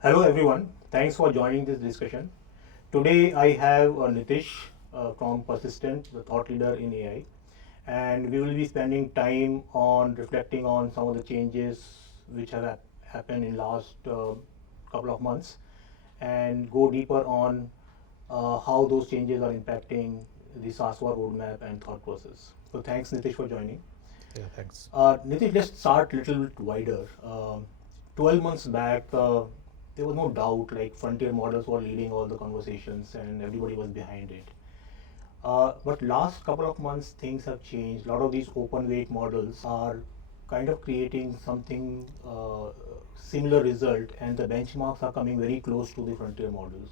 Hello everyone, thanks for joining this discussion. Today I have Nitish from Persistent, the thought leader in AI, and we will be spending time on reflecting on some of the changes which have happened in last couple of months and go deeper on how those changes are impacting the SASVA roadmap and thought process. So thanks Nitish for joining. Yeah, thanks. Nitish, let's start a little bit wider. 12 months back, there was no doubt like frontier models were leading all the conversations and everybody was behind it. But last couple of months, things have changed. A lot of these open weight models are kind of creating something similar result, and the benchmarks are coming very close to the frontier models.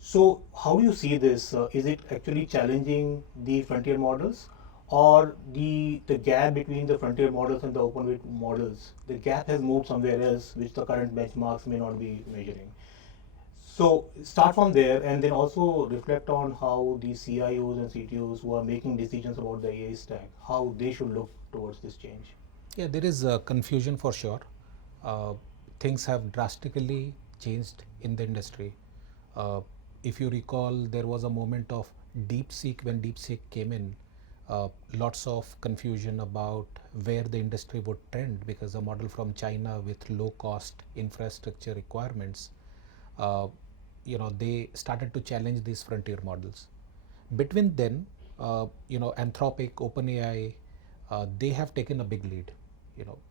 So, how do you see this? Is it actually challenging the frontier models, or the gap between the frontier models and the open weight models? The gap has moved somewhere else, which the current benchmarks may not be measuring. So, start from there, and then also reflect on how the CIOs and CTOs who are making decisions about the AI stack, how they should look towards this change. Yeah, there is confusion for sure. Uh, Things have drastically changed in the industry. Uh, if you recall, there was a moment of DeepSeek when DeepSeek came in. Lots of confusion about where the industry would trend because a model from China with low cost infrastructure requirements, uh, they started to challenge these frontier models. Between then, Anthropic, OpenAI, they have taken a big lead.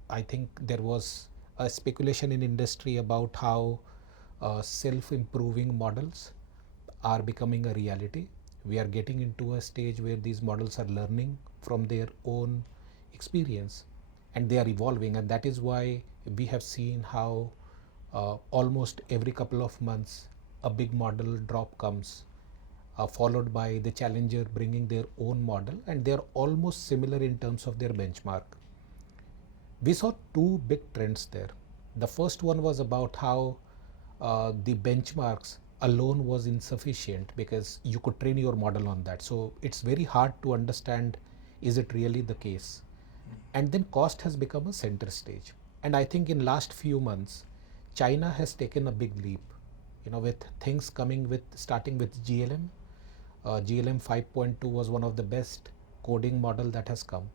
I think there was a speculation in industry about how self-improving models are becoming a reality. We are getting into a stage where these models are learning from their own experience and they are evolving, and that is why we have seen how almost every couple of months a big model drop comes, followed by the challenger bringing their own model, and they are almost similar in terms of their benchmark. We saw two big trends there. The first one was about how the benchmarks alone was insufficient because you could train your model on that. So it's very hard to understand, is it really the case? And then cost has become a center stage. And I think in last few months, China has taken a big leap, with things coming with starting with GLM. GLM 5.2 was one of the best coding model that has come.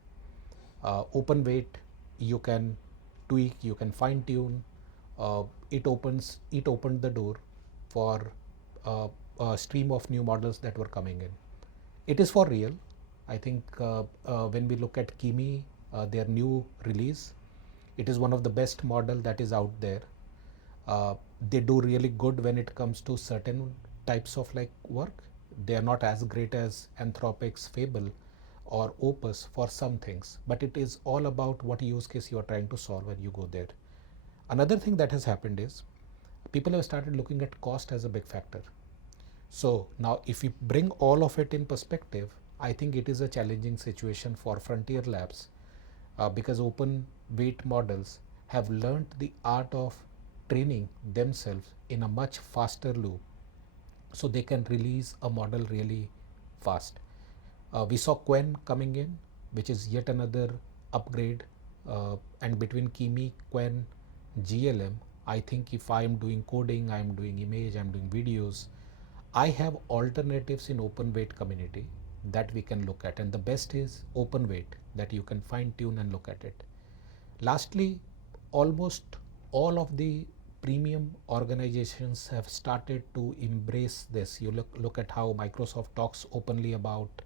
Open weight, you can tweak, you can fine tune. It opened the door for a stream of new models that were coming in. It is for real. I think when we look at Kimi, their new release, it is one of the best model that is out there. They do really good when it comes to certain types of like work. They are not as great as Anthropic's Fable or Opus for some things, but it is all about what use case you are trying to solve when you go there. Another thing that has happened is people have started looking at cost as a big factor. So now if you bring all of it in perspective, I think it is a challenging situation for frontier labs because open weight models have learned the art of training themselves in a much faster loop so they can release a model really fast. We saw Quen coming in, which is yet another upgrade. And between Kimi, Quen, GLM, I think if I am doing coding, I am doing image, I am doing videos, I have alternatives in open weight community that we can look at. And the best is open weight that you can fine tune and look at it. Lastly, almost all of the premium organizations have started to embrace this. You look at how Microsoft talks openly about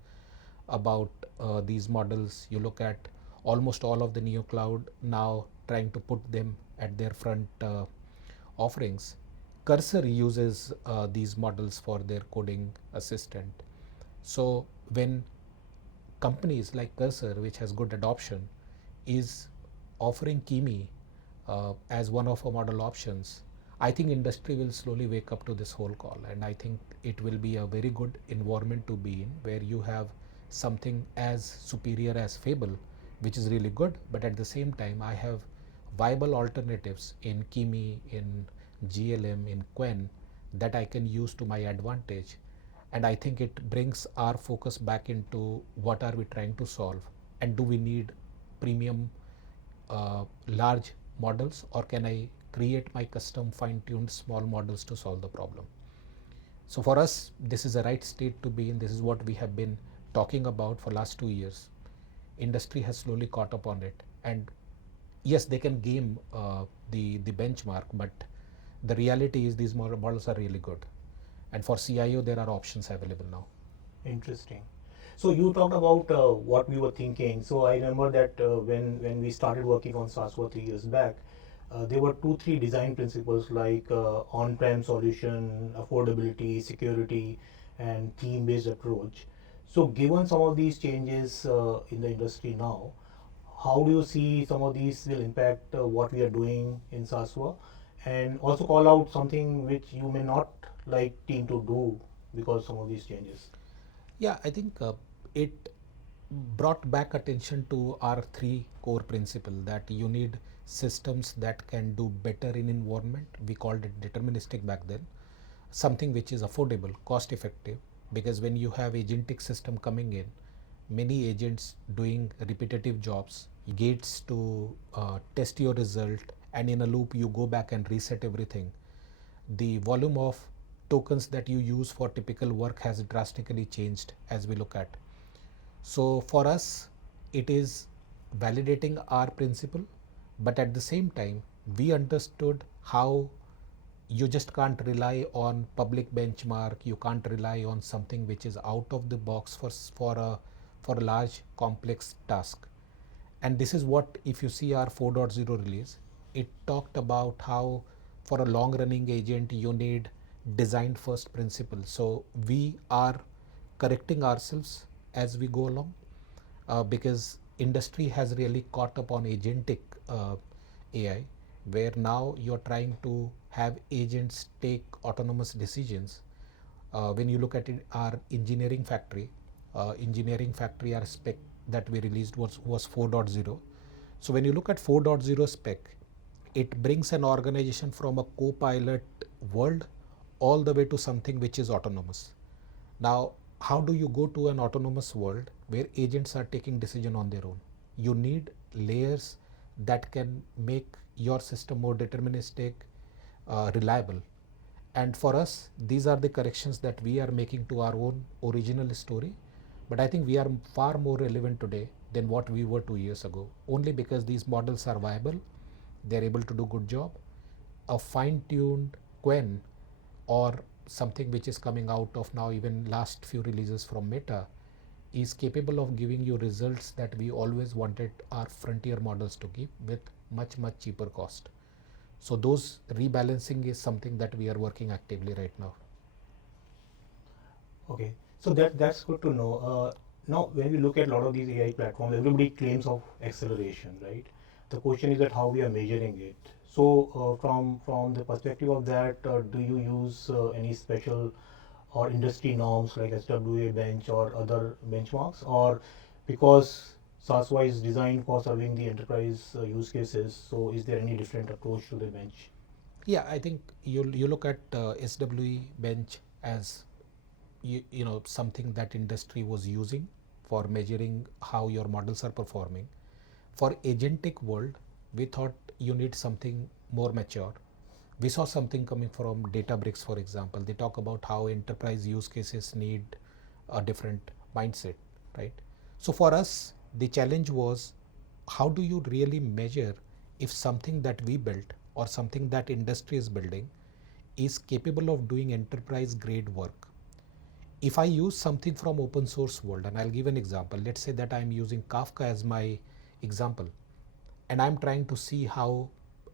these models. You look at almost all of the neo cloud now trying to put them at their front offerings. Cursor uses these models for their coding assistant. So when companies like Cursor, which has good adoption, is offering Kimi as one of our model options, I think industry will slowly wake up to this whole call, and I think it will be a very good environment to be in, where you have something as superior as Fable, which is really good, but at the same time I have viable alternatives in Kimi, in GLM, in Quen that I can use to my advantage. And I think it brings our focus back into what are we trying to solve, and do we need premium large models, or can I create my custom fine-tuned small models to solve the problem. So for us, this is the right state to be in. This is what we have been talking about for last 2 years. Industry has slowly caught up on it, and yes, they can game the benchmark, but the reality is these models are really good. And for CIO, there are options available now. Interesting. So you talked about what we were thinking. So I remember that when we started working on SASVA 3 years back, there were 2 3 design principles like on-prem solution, affordability, security, and theme-based approach. So given some of these changes in the industry now, how do you see some of these will impact what we are doing in SASVA, and also call out something which you may not like team to do because some of these changes. Yeah, I think it brought back attention to our three core principles that you need systems that can do better in environment. We called it deterministic back then. Something which is affordable, cost effective, because when you have agentic system coming in, many agents doing repetitive jobs, gates to test your result, and in a loop you go back and reset everything. The volume of tokens that you use for typical work has drastically changed as we look at. So for us, it is validating our principle, but at the same time, we understood how you just can't rely on public benchmark. You can't rely on something which is out of the box for a large complex task. And this is what, if you see our 4.0 release, it talked about how for a long running agent you need design first principle. So we are correcting ourselves as we go along, because industry has really caught up on agentic AI, where now you're trying to have agents take autonomous decisions. When you look at it, our engineering factory, our spec that we released was 4.0. So when you look at 4.0 spec, it brings an organization from a co-pilot world all the way to something which is autonomous. Now, how do you go to an autonomous world where agents are taking decision on their own? You need layers that can make your system more deterministic, reliable. And for us, these are the corrections that we are making to our own original story. But I think we are far more relevant today than what we were 2 years ago, only because these models are viable, they're able to do good job. A fine-tuned Quen or something which is coming out of now even last few releases from Meta is capable of giving you results that we always wanted our frontier models to give with much cheaper cost. So those rebalancing is something that we are working actively right now. Okay, so that's good to know. Now, when we look at a lot of these AI platforms, everybody claims of acceleration, right? The question is that how we are measuring it. So, from the perspective of that, do you use any special or industry norms like SWA bench or other benchmarks, or because SASVA is designed for serving the enterprise use cases, so is there any different approach to the bench? Yeah, I think you look at SWE bench as you know something that industry was using for measuring how your models are performing. For agentic world, we thought you need something more mature. We saw something coming from Databricks, for example. They talk about how enterprise use cases need a different mindset, right? So for us, the challenge was how do you really measure if something that we built or something that industry is building is capable of doing enterprise grade work. If I use something from open source world, and I'll give an example, let's say that I'm using Kafka as my example, and I'm trying to see how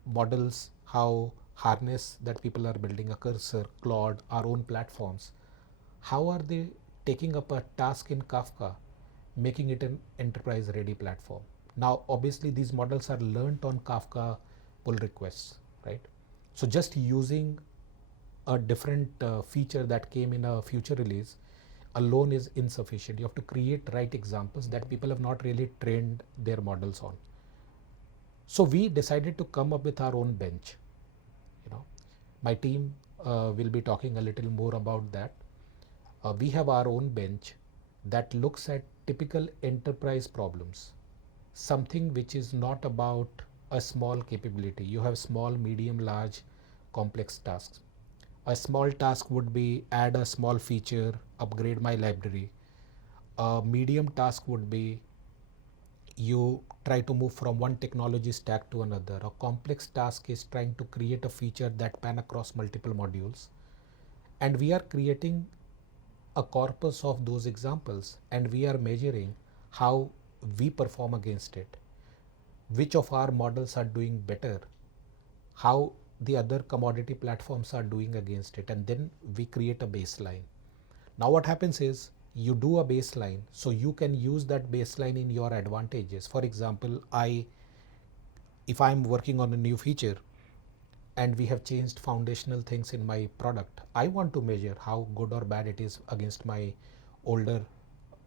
models, how harness that people are building, a cursor, Claude, our own platforms, how are they taking up a task in Kafka, making it an enterprise ready platform? Now, obviously these models are learnt on Kafka pull requests, right? So just using a different feature that came in a future release alone is insufficient. You have to create right examples that people have not really trained their models on. So we decided to come up with our own bench. You know, my team will be talking a little more about that. We have our own bench that looks at typical enterprise problems, something which is not about a small capability. You have small, medium, large, complex tasks. A small task would be add a small feature, upgrade my library. A medium task would be you try to move from one technology stack to another. A complex task is trying to create a feature that span across multiple modules. And we are creating a corpus of those examples, and we are measuring how we perform against it, which of our models are doing better, how the other commodity platforms are doing against it, and then we create a baseline. Now what happens is you do a baseline so you can use that baseline in your advantages. For example, if I'm working on a new feature and we have changed foundational things in my product, I want to measure how good or bad it is against my older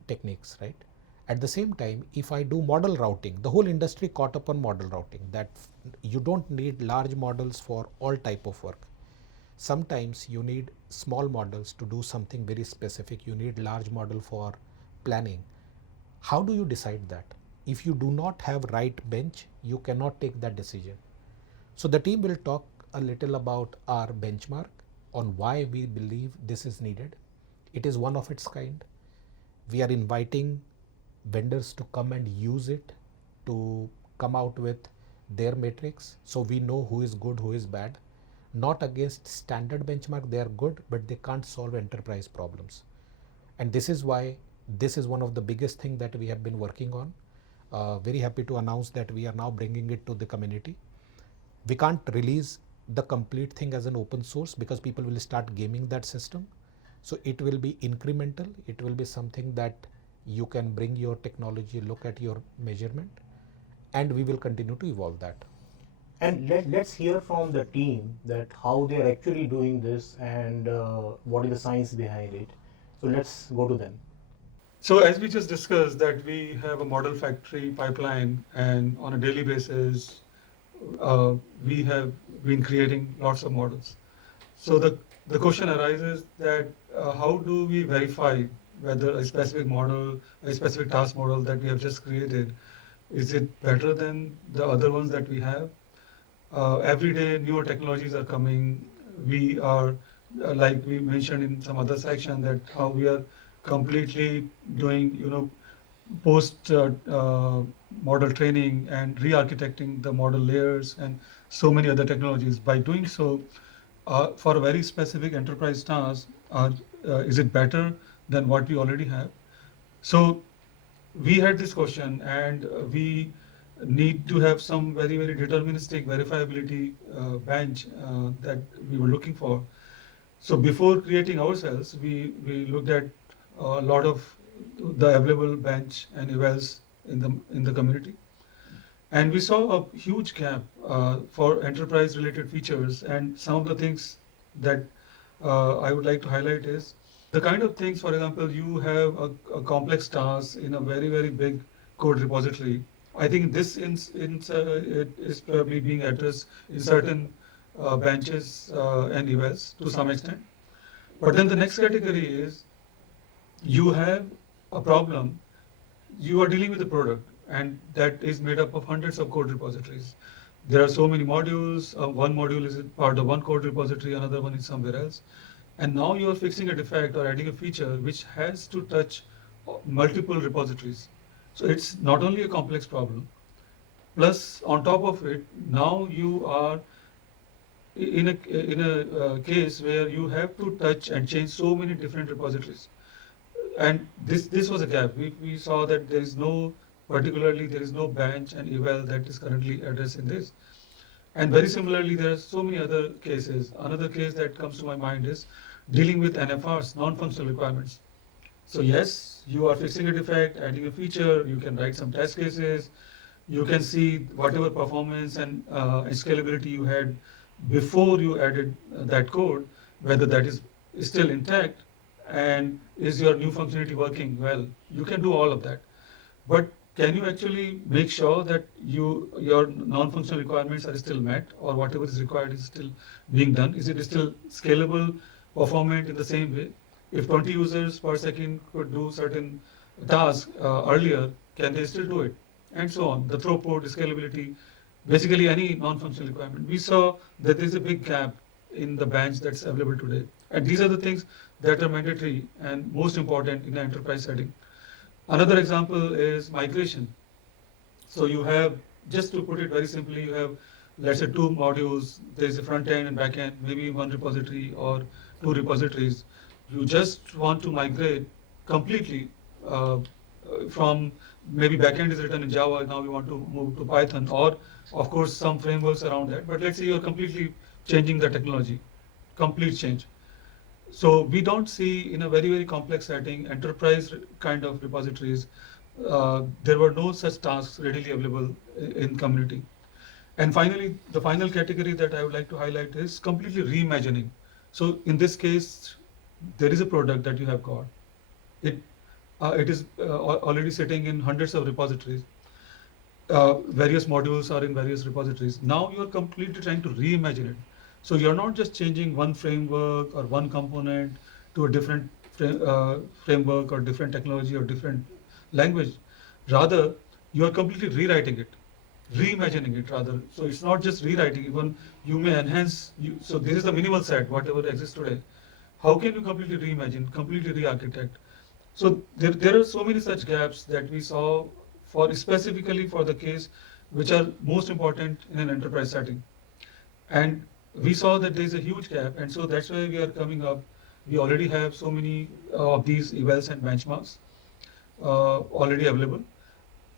techniques, right? At the same time, if I do model routing, the whole industry caught up on model routing, that you don't need large models for all type of work. Sometimes you need small models to do something very specific. You need large model for planning. How do you decide that? If you do not have right bench, you cannot take that decision. So the team will talk a little about our benchmark on why we believe this is needed. It is one of its kind. We are inviting vendors to come and use it to come out with their metrics, so we know who is good, who is bad. Not against standard benchmark, they are good, but they can't solve enterprise problems. And this is why this is one of the biggest thing that we have been working on. Very happy to announce that we are now bringing it to the community. We can't release the complete thing as an open source because people will start gaming that system. So it will be incremental. It will be something that you can bring your technology, look at your measurement, and we will continue to evolve that. And let's hear from the team that how they're actually doing this and what is the science behind it. So let's go to them. So as we just discussed that we have a model factory pipeline, and on a daily basis, we have been creating lots of models. So the question arises that how do we verify whether a specific model, a specific task model that we have just created, is it better than the other ones that we have? Every day newer technologies are coming. We are, like we mentioned in some other section, that how we are completely doing, post model training and re-architecting the model layers and so many other technologies. By doing so, for a very specific enterprise task, is it better than what we already have? So we had this question, and we need to have some very, very deterministic verifiability bench that we were looking for. So before creating ourselves, we looked at a lot of the available bench and evals in the community, and we saw a huge gap for enterprise related features. And some of the things that I would like to highlight is the kind of things. For example, you have a complex task in a very, very big code repository. I think this it is probably being addressed in certain benches and evals to some extent. But then the next category is you have a problem, you are dealing with a product, and that is made up of hundreds of code repositories. There are so many modules. One module is part of one code repository, another one is somewhere else. And now you are fixing a defect or adding a feature which has to touch multiple repositories. So it's not only a complex problem, plus on top of it, now you are in a case where you have to touch and change so many different repositories. And this was a gap. We saw that there is no bench and eval that is currently addressing this. And very similarly, there are so many other cases. Another case that comes to my mind is dealing with NFRs, non-functional requirements. So yes, you are fixing a defect, adding a feature, you can write some test cases, you can see whatever performance and scalability you had before you added that code, whether that is still intact, and is your new functionality working well. You can do all of that. But can you actually make sure that your non-functional requirements are still met, or whatever is required is still being done? Is it still scalable, performant in the same way? If 20 users per second could do certain tasks earlier, can they still do it? And so on. The throughput, scalability, basically any non-functional requirement. We saw that there's a big gap in the bench that's available today. And these are the things that are mandatory and most important in an enterprise setting. Another example is migration. So you have, just to put it very simply, you have, let's say, two modules. There's a front end and back end, maybe one repository or two repositories. You just want to migrate completely uh, from, maybe backend is written in Java, now you want to move to Python, or of course some frameworks around that. But let's say you're completely changing the technology, complete change. So we don't see in a very, very complex setting, enterprise kind of repositories, there were no such tasks readily available in community. And finally, the final category that I would like to highlight is completely reimagining. So in this case, there is a product that you have got. It it is already sitting in hundreds of repositories. Various modules are in various repositories. Now you are completely trying to reimagine it. So you're not just changing one framework or one component to a different framework or different technology or different language. Rather, you are completely rewriting it, reimagining it rather. So it's not just rewriting, even you may enhance. So this is the minimal set, whatever exists today. How can you completely reimagine, completely re-architect? So there are so many such gaps that we saw for specifically for the case which are most important in an enterprise setting. And we saw that there is a huge gap, and so that's why we are coming up. We already have so many of these evals and benchmarks already available.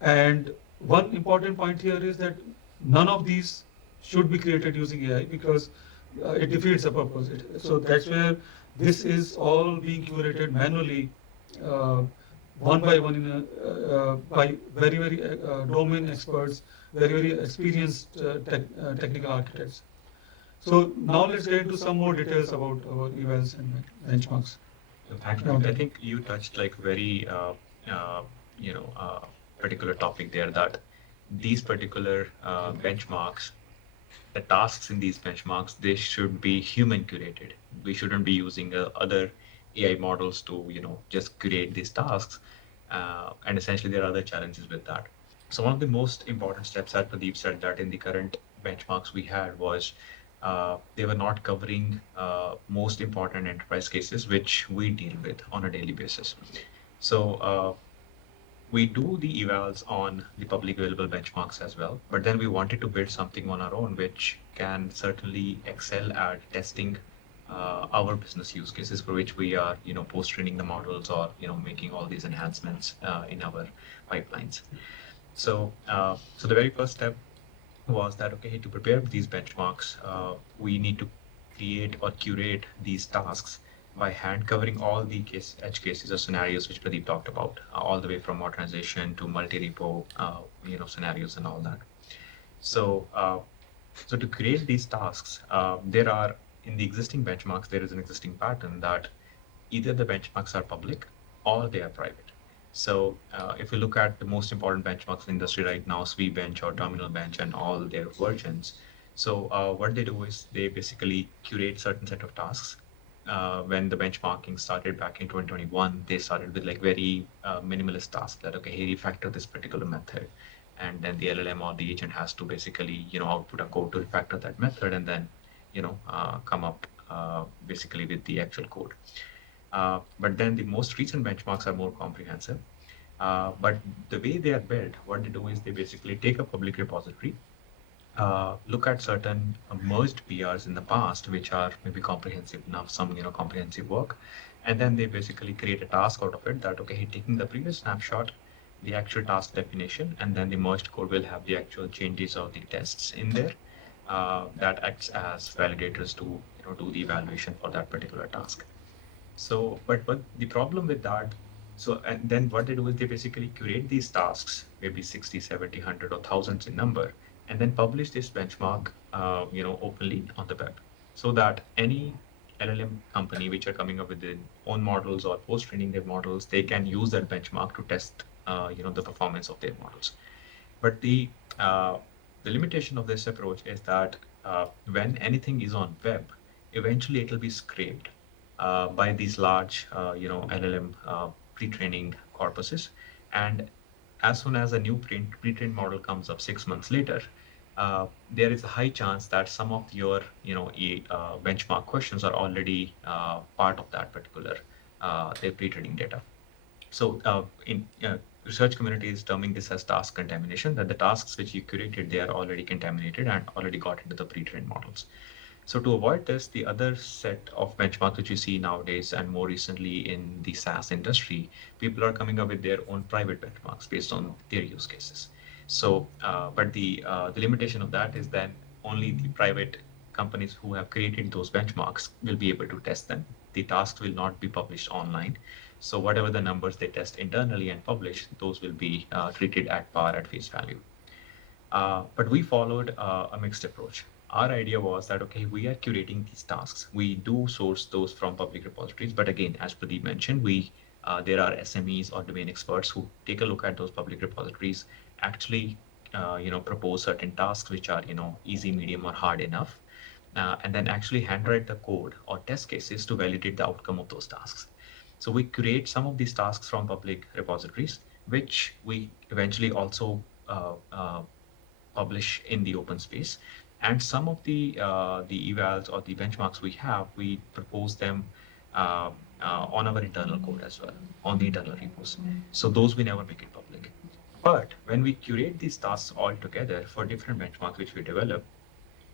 And one important point here is that none of these should be created using AI because it defeats the purpose. So that's where this is all being curated manually, uh, one by one, by very, very domain experts, very, very experienced technical architects. So now let's get into some more details about our events and benchmarks. Thanks, Pradeep. I think you touched like very, uh, you know, particular topic there, that these particular benchmarks, the tasks in these benchmarks, they should be human curated. We shouldn't be using other AI models to, just create these tasks. And essentially there are other challenges with that. So one of the most important steps that Pradeep said that in the current benchmarks we had was they were not covering most important enterprise cases which we deal with on a daily basis. So we do the evals on the public available benchmarks as well, but then we wanted to build something on our own which can certainly excel at testing our business use cases for which we are, post-training the models or, making all these enhancements in our pipelines. So the very first step was that, okay, to prepare these benchmarks, we need to create or curate these tasks by hand, covering all the edge cases or scenarios which Pradeep talked about, all the way from modernization to multi-repo, scenarios and all that. So, so to create these tasks, there are, in the existing benchmarks, there is an existing pattern that either the benchmarks are public or they are private. So if we look at the most important benchmarks in the industry right now, SWE-bench or Terminal Bench and all their versions. So what they do is they basically curate certain set of tasks. When the benchmarking started back in 2021, they started with like very minimalist tasks that, okay, hey, refactor this particular method. And then the LLM or the agent has to basically, output a code to refactor that method and then, come up basically with the actual code. But then the most recent benchmarks are more comprehensive. But the way they are built, what they do is they basically take a public repository, look at certain merged PRs in the past, which are maybe comprehensive enough, some comprehensive work, and then they basically create a task out of it that, okay, taking the previous snapshot, the actual task definition, and then the merged code will have the actual changes or the tests in there that acts as validators to do the evaluation for that particular task. So, but the problem with that, so and then what they do is they basically curate these tasks, maybe 60, 70, 100 or thousands in number, and then publish this benchmark, openly on the web, so that any LLM company which are coming up with their own models or post-training their models, they can use that benchmark to test, the performance of their models. But the limitation of this approach is that when anything is on web, eventually it will be scraped by these large, LLM pre-training corpuses. And as soon as a new pre-trained model comes up 6 months later, there is a high chance that some of your benchmark questions are already part of that particular their pre-training data. So in research community is terming this as task contamination, that the tasks which you curated, they are already contaminated and already got into the pre-trained models. So to avoid this, the other set of benchmarks which you see nowadays and more recently in the SaaS industry, people are coming up with their own private benchmarks based on their use cases. So, but the limitation of that is then only the private companies who have created those benchmarks will be able to test them. The tasks will not be published online. So whatever the numbers they test internally and publish, those will be treated at par at face value. But we followed a mixed approach. Our idea was that, okay, we are curating these tasks. We do source those from public repositories. But again, as Pradeep mentioned, there are SMEs or domain experts who take a look at those public repositories, actually, propose certain tasks which are, easy, medium, or hard enough, and then actually handwrite the code or test cases to validate the outcome of those tasks. So we create some of these tasks from public repositories, which we eventually also publish in the open space. And some of the evals or the benchmarks we propose them on our internal code as well, on the internal repos. So those we never make it public. But when we curate these tasks all together for different benchmarks which we develop,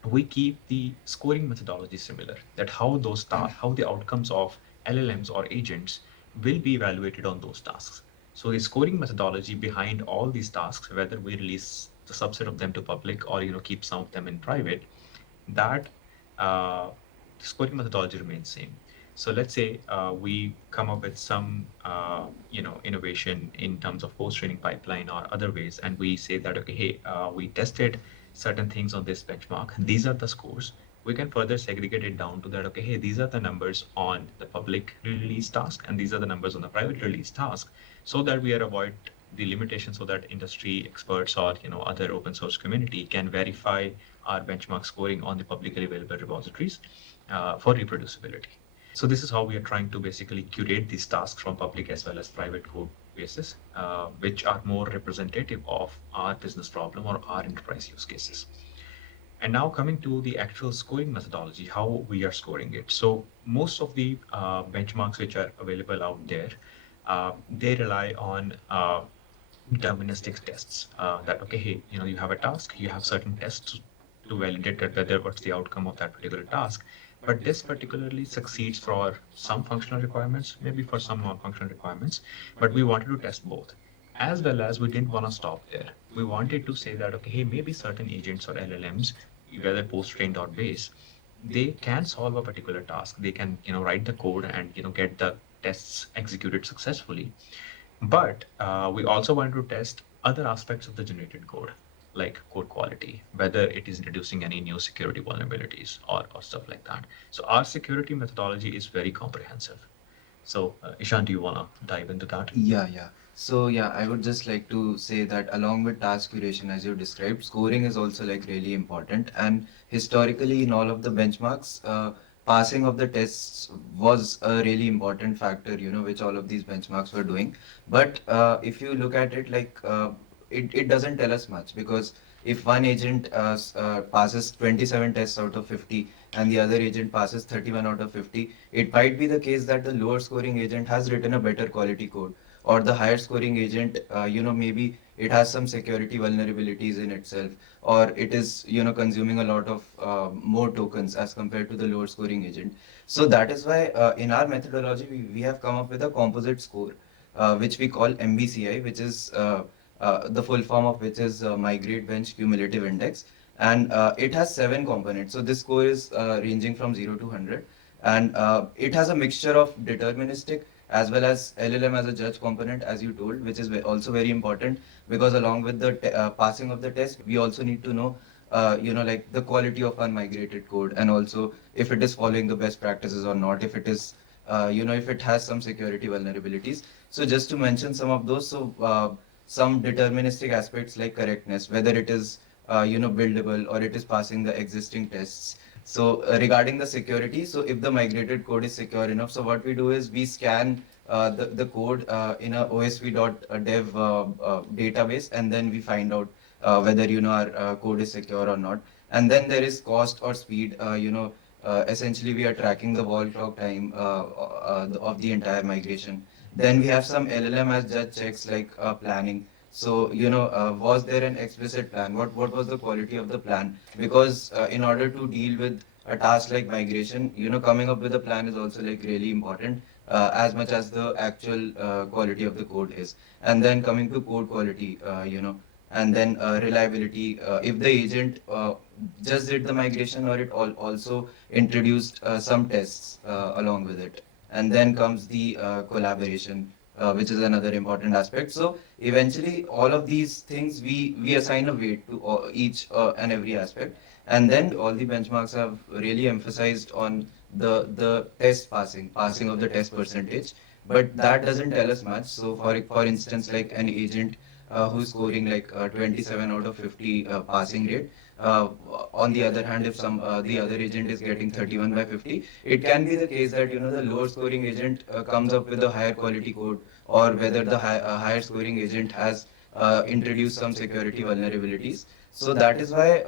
we keep the scoring methodology similar, that how those tasks, how the outcomes of LLMs or agents will be evaluated on those tasks. So the scoring methodology behind all these tasks, whether we release the subset of them to public or keep some of them in private, that the scoring methodology remains same. So let's say we come up with some innovation in terms of post-training pipeline or other ways, and we say that, okay, hey, we tested certain things on this benchmark. These are the scores. We can further segregate it down to that, okay, hey, these are the numbers on the public release task, and these are the numbers on the private release task, so that we are avoid the limitations, so that industry experts or other open source community can verify our benchmark scoring on the publicly available repositories for reproducibility. So this is how we are trying to basically curate these tasks from public as well as private code bases, which are more representative of our business problem or our enterprise use cases. And now coming to the actual scoring methodology, how we are scoring it. So most of the benchmarks which are available out there, they rely on deterministic tests. That, okay, hey, you have a task, you have certain tests to validate that whether what's the outcome of that particular task. But this particularly succeeds for some functional requirements, maybe for some non-functional requirements, but we wanted to test both. As well as we didn't want to stop there. We wanted to say that, okay, hey, maybe certain agents or LLMs, whether post-trained or base, they can solve a particular task. They can, write the code and, get the tests executed successfully. But we also want to test other aspects of the generated code, like code quality, whether it is introducing any new security vulnerabilities or stuff like that. So our security methodology is very comprehensive. So Ishan, do you want to dive into that? Yeah. So yeah, I would just like to say that along with task curation, as you described, scoring is also like really important. And historically, in all of the benchmarks, passing of the tests was a really important factor, which all of these benchmarks were doing. But if you look at it, like it doesn't tell us much, because if one agent passes 27 tests out of 50 and the other agent passes 31 out of 50, it might be the case that the lower scoring agent has written a better quality code, or the higher scoring agent, maybe it has some security vulnerabilities in itself, or it is, consuming a lot of more tokens as compared to the lower scoring agent. So that is why in our methodology, we have come up with a composite score, which we call MBCI, which is the full form of which is Migrate Bench Cumulative Index. And it has 7 components. So this score is ranging from 0 to 100. And it has a mixture of deterministic as well as LLM as a judge component, as you told, which is also very important, because along with the passing of the test, we also need to know, like the quality of our migrated code, and also if it is following the best practices or not, if it is, if it has some security vulnerabilities. So just to mention some of those, so some deterministic aspects like correctness, whether it is, buildable or it is passing the existing tests. So regarding the security, so if the migrated code is secure enough, so what we do is we scan the code in a osv.dev database, and then we find out whether our code is secure or not. And then there is cost or speed. Essentially we are tracking the wall clock time of the entire migration. Then we have some LLM as judge checks like planning. So, was there an explicit plan? What was the quality of the plan? Because in order to deal with a task like migration, coming up with a plan is also like really important, as much as the actual quality of the code is. And then coming to code quality, and then reliability. If the agent just did the migration, or it also introduced some tests along with it. And then comes the collaboration, which is another important aspect. So eventually, all of these things we assign a weight to each and every aspect. And then all the benchmarks have really emphasized on the test passing of the test percentage. But that doesn't tell us much. So for instance, like an agent who's scoring like 27 out of 50 passing rate. On the other hand, if the other agent is getting 31 by 50, it can be the case that the lower scoring agent comes up with a higher quality code, or whether the higher scoring agent has introduced some security vulnerabilities. So that is why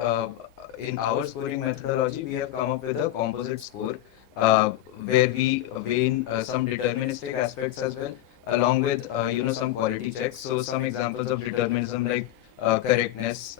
in our scoring methodology we have come up with a composite score, where we weigh in some deterministic aspects as well, along with some quality checks. So some examples of determinism like correctness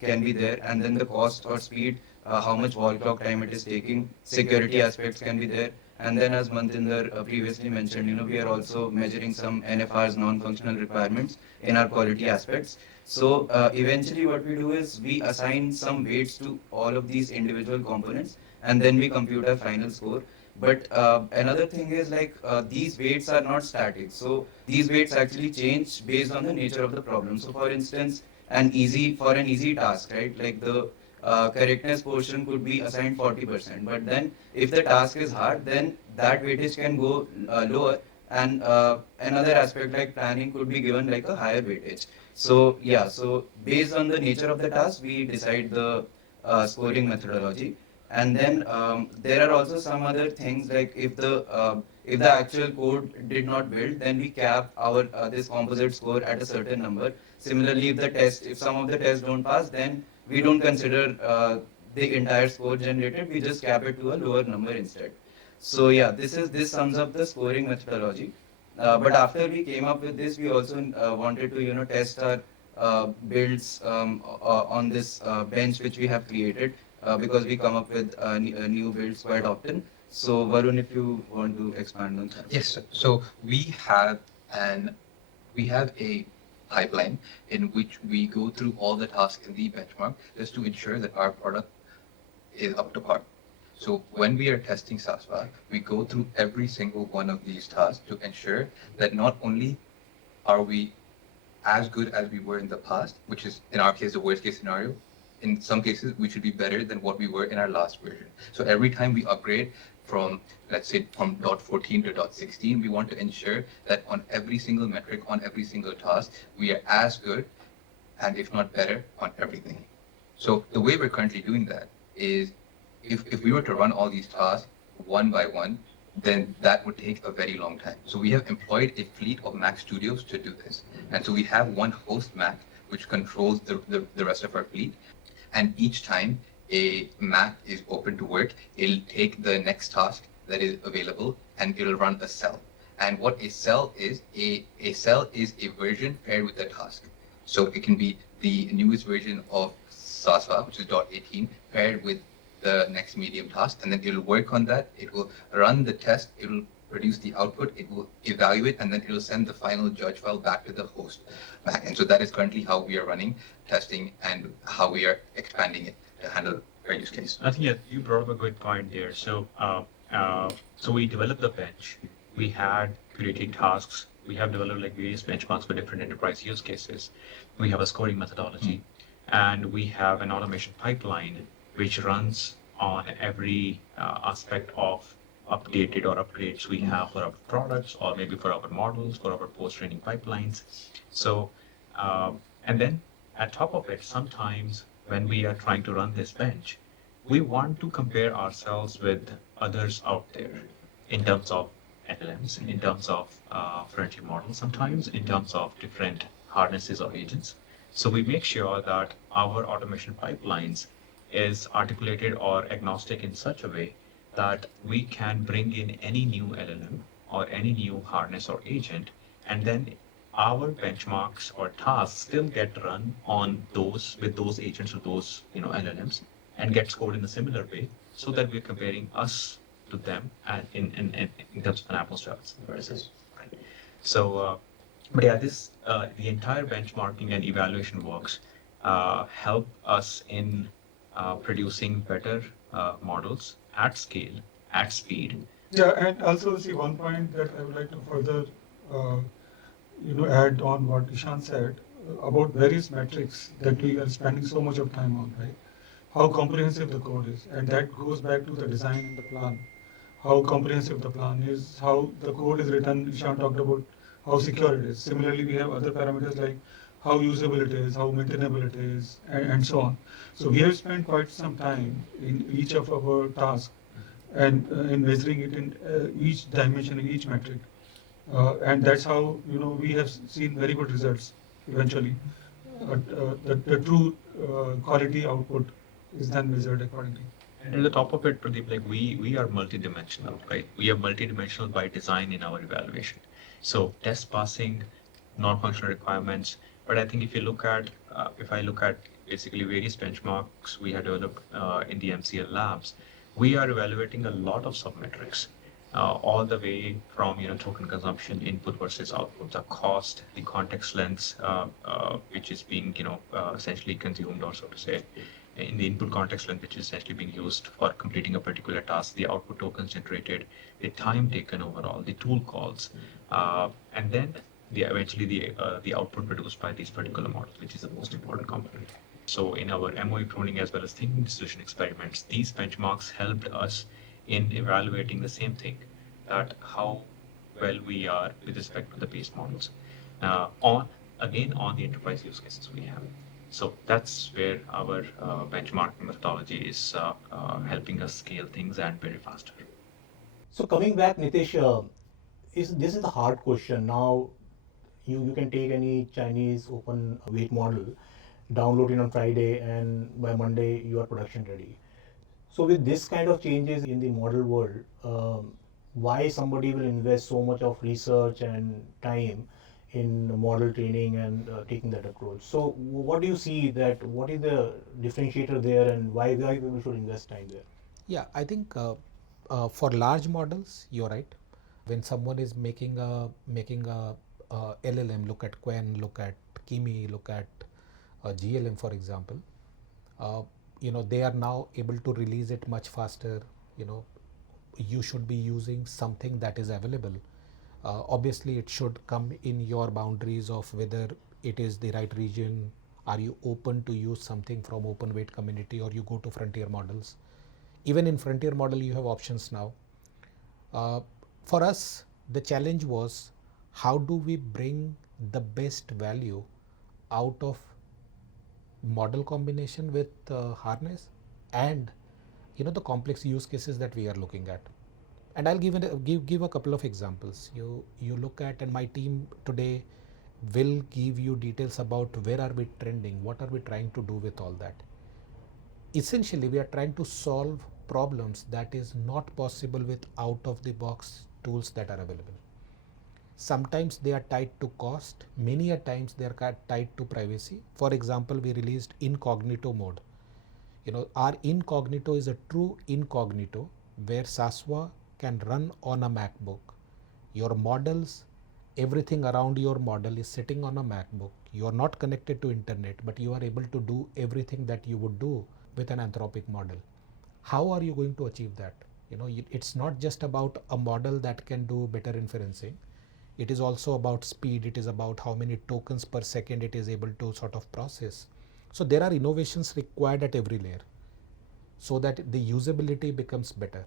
can be there, and then the cost or speed, how much wall clock time it is taking. Security aspects can be there, and then as Mantinder previously mentioned, we are also measuring some NFR's non-functional requirements in our quality aspects. So eventually what we do is we assign some weights to all of these individual components, and then we compute our final score. But another thing is like these weights are not static. So these weights actually change based on the nature of the problem. So for instance, for an easy task, right? Like the correctness portion could be assigned 40%. But then if the task is hard, then that weightage can go lower. And another aspect like planning could be given like a higher weightage. So yeah, so based on the nature of the task, we decide the scoring methodology. And then there are also some other things like if the actual code did not build, then we cap our this composite score at a certain number. Similarly, if some of the tests don't pass, then we don't consider the entire score generated. We just cap it to a lower number instead. So yeah, this sums up the scoring methodology. But after we came up with this, we also wanted to test our builds on this bench which we have created, because we come up with new builds quite often. So Varun, if you want to expand on that. Yes, sir. So we have a pipeline in which we go through all the tasks in the benchmark just to ensure that our product is up to par. So when we are testing SASVA, we go through every single one of these tasks to ensure that not only are we as good as we were in the past, which is in our case the worst case scenario. In some cases, we should be better than what we were in our last version. So every time we upgrade from, let's say, from .14 to .16, we want to ensure that on every single metric, on every single task, we are as good, and if not better, on everything. So the way we're currently doing that is, if we were to run all these tasks one by one, then that would take a very long time. So we have employed a fleet of Mac studios to do this. And so we have one host Mac, which controls the rest of our fleet. And each time a Mac is open to work, it'll take the next task that is available and it'll run a cell. And what a cell is a version paired with the task. So it can be the newest version of SASVA, which is .18, paired with the next medium task, and then it'll work on that. It will run the test. It will produce the output. It will evaluate, and then it will send the final judge file back to the host back. And so that is currently how we are running testing and how we are expanding it to handle our use case. I think you brought up a good point there. So, so we developed the bench. We had created tasks. We have developed like various benchmarks for different enterprise use cases. We have a scoring methodology, and we have an automation pipeline which runs on every aspect of updated or upgrades we have for our products, or maybe for our models, for our post-training pipelines. So, and then at top of it, sometimes when we are trying to run this bench, we want to compare ourselves with others out there in terms of SLMs, in terms of frontier models, sometimes in terms of different harnesses or agents. So we make sure that our automation pipelines is articulated or agnostic in such a way that we can bring in any new LLM or any new harness or agent, and then our benchmarks or tasks still get run on those with those agents or those LLMs and get scored in a similar way, so that we're comparing us to them and in terms of an apples to apples comparison. Right? So, but yeah, this the entire benchmarking and evaluation works help us in producing better models at scale, at speed. Yeah, and also see one point that I would like to further, uh, add on what Ishan said about various metrics that we are spending so much of time on, right? How comprehensive the code is, and that goes back to the design and the plan. How comprehensive the plan is, how the code is written. Ishan talked about how secure it is. Similarly, we have other parameters like how usable it is, how maintainable it is, and so on. So we have spent quite some time in each of our tasks and in measuring it in each dimension, in each metric. And that's how we have seen very good results eventually. But the true quality output is then measured accordingly. And at the top of it, Pradeep, like we are multidimensional, right? We are multidimensional by design in our evaluation. So test passing, non-functional requirements. But I think if you look at, if I look at basically various benchmarks we have developed in the MCL labs, we are evaluating a lot of submetrics, all the way from token consumption, input versus output, the cost, the context length, which is being essentially consumed, or so to say, in the input context length, which is essentially being used for completing a particular task, the output tokens generated, the time taken overall, the tool calls, and then eventually the output produced by these particular models, which is the most important component. So in our MOE pruning as well as thinking dissolution experiments, these benchmarks helped us in evaluating the same thing, that how well we are with respect to the base models, on the enterprise use cases we have. So that's where our benchmarking methodology is helping us scale things and very faster. So coming back, Nitish, this is the hard question. Now, you can take any Chinese open weight model, download it on Friday, and by Monday you are production ready. So with this kind of changes in the model world, why somebody will invest so much of research and time in model training and taking that approach? So what do you see that what is the differentiator there, and why people should invest time there? Yeah, I think for large models, you're right. When someone is making a LLM, look at Quen, look at Kimi, look at GLM, for example, they are now able to release it much faster. You should be using something that is available. Obviously, it should come in your boundaries of whether it is the right region. Are you open to use something from open weight community, or you go to frontier models? Even in frontier model, you have options now. For us, the challenge was, how do we bring the best value out of model combination with harness and the complex use cases that we are looking at. And I'll give a couple of examples. You look at, and my team today will give you details about where are we trending, what are we trying to do with all that. Essentially, we are trying to solve problems that is not possible with out of the box tools that are available. Sometimes they are tied to cost, many a times they are tied to privacy. For example, we released incognito mode. Our incognito is a true incognito where SASVA can run on a MacBook. Your models, everything around your model is sitting on a MacBook. You are not connected to internet, but you are able to do everything that you would do with an Anthropic model. How are you going to achieve that? It's not just about a model that can do better inferencing. It is also about speed. It is about how many tokens per second it is able to sort of process. So there are innovations required at every layer so that the usability becomes better.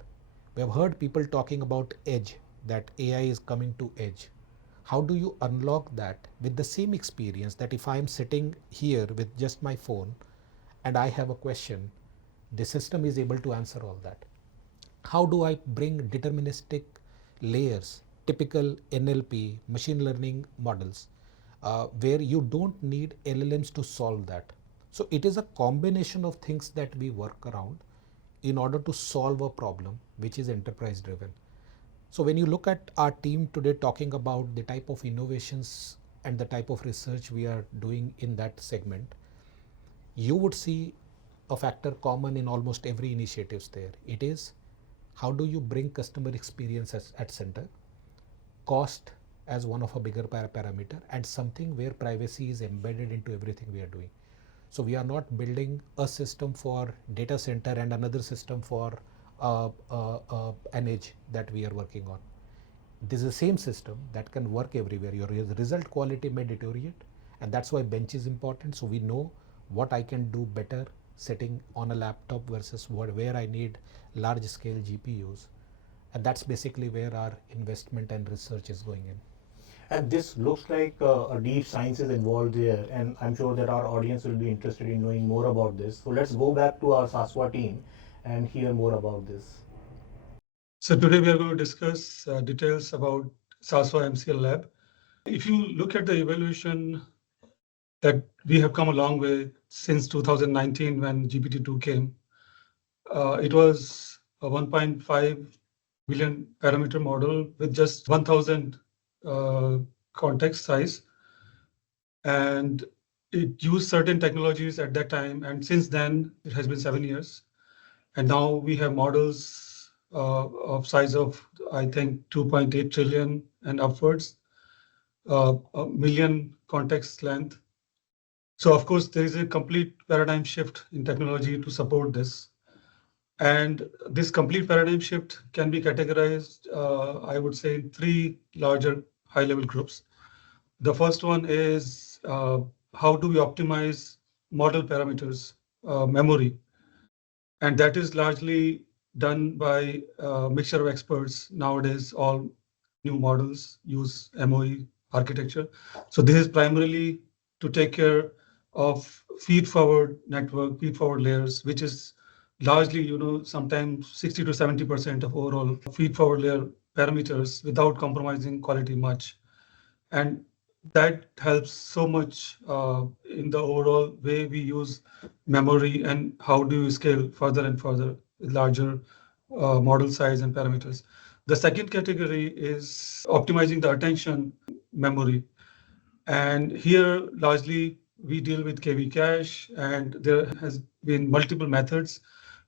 We have heard people talking about edge, that AI is coming to edge. How do you unlock that with the same experience, that if I am sitting here with just my phone and I have a question, the system is able to answer all that? How do I bring deterministic layers, typical NLP, machine learning models, where you don't need LLMs to solve that. So it is a combination of things that we work around in order to solve a problem which is enterprise driven. So when you look at our team today talking about the type of innovations and the type of research we are doing in that segment, you would see a factor common in almost every initiatives there. It is how do you bring customer experience at center, cost as one of a bigger parameter, and something where privacy is embedded into everything we are doing. So we are not building a system for data center and another system for an edge that we are working on. This is the same system that can work everywhere. Your result quality may deteriorate, and that's why bench is important. So we know what I can do better sitting on a laptop versus where I need large scale GPUs. And that's basically where our investment and research is going in. And this looks like a deep science is involved there, and I'm sure that our audience will be interested in knowing more about this. So let's go back to our SASVA team and hear more about this. So today we are going to discuss details about SASVA MCL lab. If you look at the evaluation that we have come a long way since 2019 when GPT-2 came, it was a 1.5 billion parameter model with just 1000 context size. And it used certain technologies at that time. And since then, it has been 7 years. And now we have models of size of, I think, 2.8 trillion and upwards, a million context length. So of course, there is a complete paradigm shift in technology to support this. And this complete paradigm shift can be categorized, I would say, in three larger high-level groups. The first one is how do we optimize model parameters, memory? And that is largely done by a mixture of experts. Nowadays, all new models use MOE architecture. So this is primarily to take care of feed-forward network, feed-forward layers, which is largely, sometimes 60 to 70% of overall feed-forward layer parameters without compromising quality much. And that helps so much in the overall way we use memory and how do you scale further and further with larger model size and parameters. The second category is optimizing the attention memory. And here, largely, we deal with KV cache, and there has been multiple methods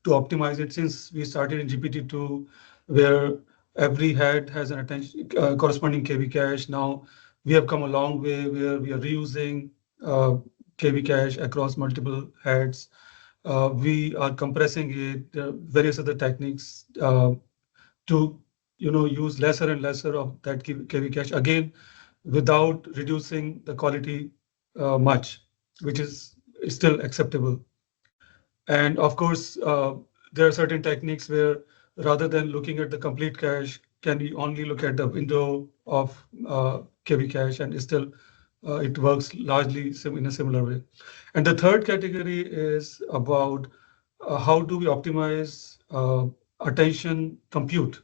to optimize it since we started in GPT-2, where every head has an attention corresponding KV cache. Now, we have come a long way where we are reusing KV cache across multiple heads. We are compressing it, various other techniques to use lesser and lesser of that KV cache, again, without reducing the quality much, which is still acceptable. And of course, there are certain techniques where rather than looking at the complete cache, can we only look at the window of KV cache, and still it works largely in a similar way. And the third category is about how do we optimize attention compute.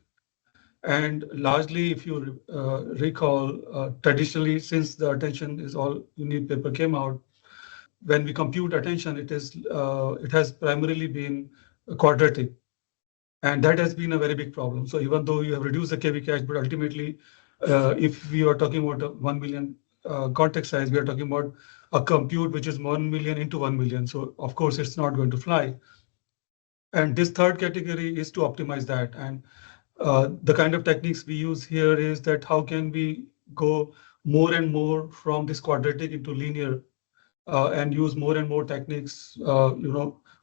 And largely, if you recall, traditionally, since the attention is all you need paper came out, when we compute attention, it has primarily been quadratic. And that has been a very big problem. So even though you have reduced the KV cache, but ultimately, if we are talking about 1 million context size, we are talking about a compute which is 1 million into 1 million. So of course, it's not going to fly. And this third category is to optimize that. And the kind of techniques we use here is that how can we go more and more from this quadratic into linear and use more and more techniques,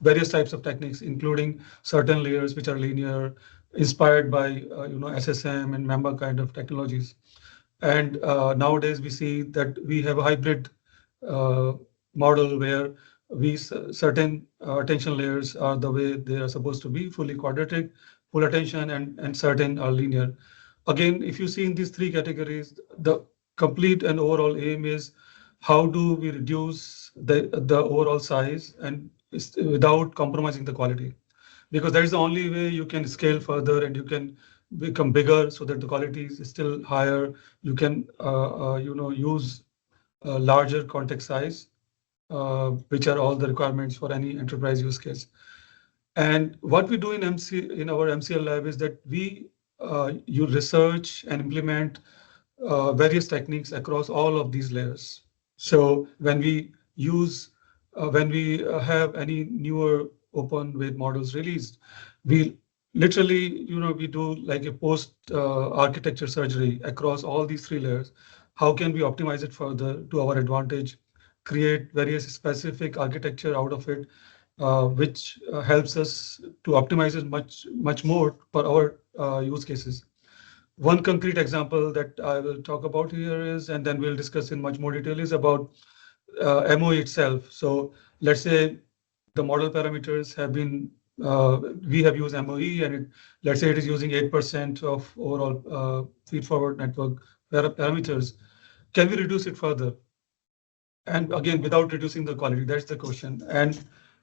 various types of techniques, including certain layers which are linear, inspired by, SSM and MEMA kind of technologies. And nowadays we see that we have a hybrid model where certain attention layers are the way they are supposed to be, fully quadratic, full attention, and certain are linear. Again, if you see in these three categories, the complete and overall aim is how do we reduce the overall size and without compromising the quality, because that is the only way you can scale further and you can become bigger so that the quality is still higher. You can use larger context size, which are all the requirements for any enterprise use case. And what we do in our MCL lab is that you research and implement various techniques across all of these layers. So when we have any newer open weight models released, we literally, we do like a post architecture surgery across all these three layers. How can we optimize it further to our advantage, create various specific architecture out of it, which helps us to optimize it much more for our use cases. One concrete example that I will talk about here is, and then we'll discuss in much more detail, is about MOE itself. So let's say the model parameters have been, we have used MOE, and let's say it is using 8% of overall feed-forward network parameters. Can we reduce it further? And again, without reducing the quality, that's the question. And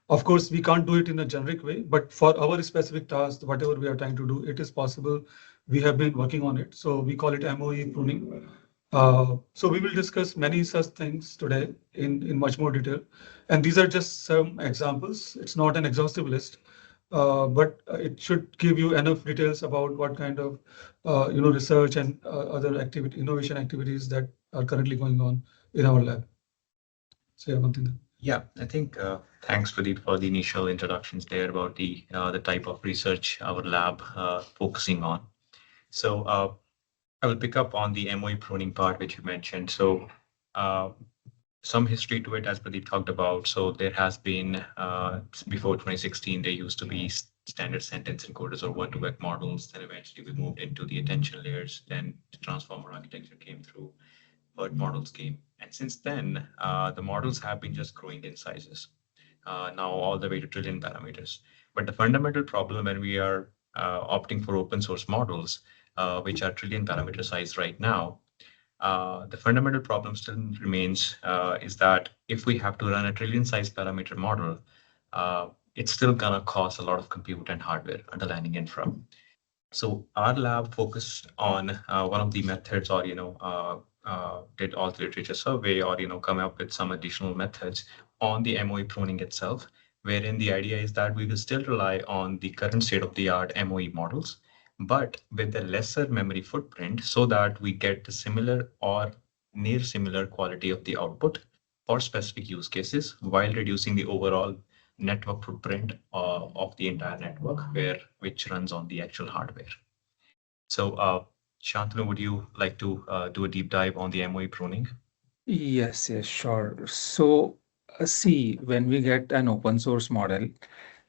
of course, we can't do it in a generic way, but for our specific task, whatever we are trying to do, it is possible. We have been working on it. So we call it MOE pruning. So we will discuss many such things today in much more detail. And these are just some examples. It's not an exhaustive list, but it should give you enough details about what kind of research and other innovation activities that are currently going on in our lab. So yeah, one thing. Yeah, I think thanks, Pradeep, for the initial introductions there about the type of research our lab focusing on. So I will pick up on the MOE pruning part, which you mentioned. So some history to it, as Pradeep talked about. So there has been, before 2016, there used to be standard sentence encoders or one-to-vec models. Then eventually we moved into the attention layers. Then the transformer architecture came through. Bird models came. And since then, the models have been just growing in sizes, now all the way to trillion parameters. But the fundamental problem when we are opting for open source models, which are trillion parameter size right now, the fundamental problem still remains is that if we have to run a trillion size parameter model, it's still gonna cost a lot of compute and hardware underlying infra. So our lab focused on one of the methods, or did all the literature survey, or come up with some additional methods on the MOE pruning itself, wherein the idea is that we will still rely on the current state of the art MOE models, but with a lesser memory footprint, so that we get the similar or near similar quality of the output for specific use cases, while reducing the overall network footprint of the entire network, which runs on the actual hardware. So Shantanu, would you like to do a deep dive on the MOE pruning? Yes, yes, sure. So, see, when we get an open source model,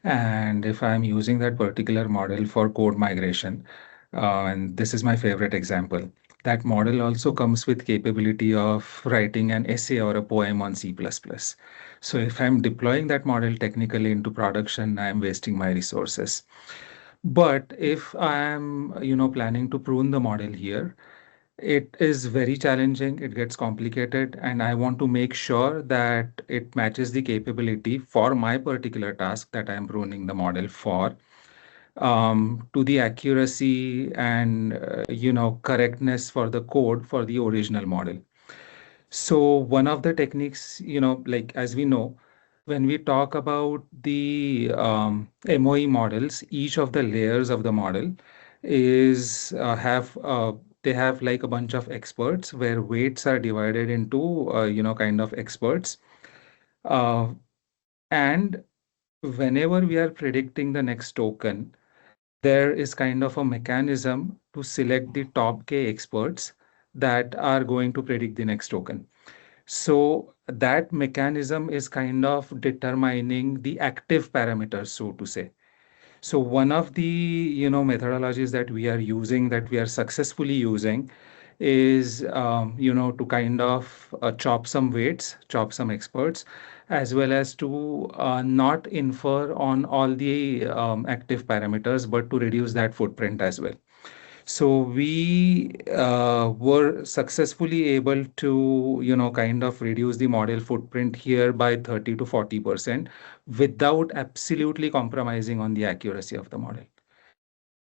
and if I'm using that particular model for code migration, and this is my favorite example, that model also comes with capability of writing an essay or a poem on C++. So if I'm deploying that model technically into production, I'm wasting my resources. But if I'm, planning to prune the model here, it is very challenging, it gets complicated, and I want to make sure that it matches the capability for my particular task that I'm pruning the model for, to the accuracy and correctness for the code for the original model. So one of the techniques, like as we know, when we talk about the MOE models, each of the layers of the model is they have like a bunch of experts where weights are divided into kind of experts, uh, and whenever we are predicting the next token, there is kind of a mechanism to select the top K experts that are going to predict the next token. So that mechanism is kind of determining the active parameters, so to say. So one of the methodologies that we are using, that we are successfully using, is to kind of chop some weights, chop some experts, as well as to not infer on all the active parameters, but to reduce that footprint as well. So we were successfully able to, kind of reduce the model footprint here by 30 to 40% without absolutely compromising on the accuracy of the model.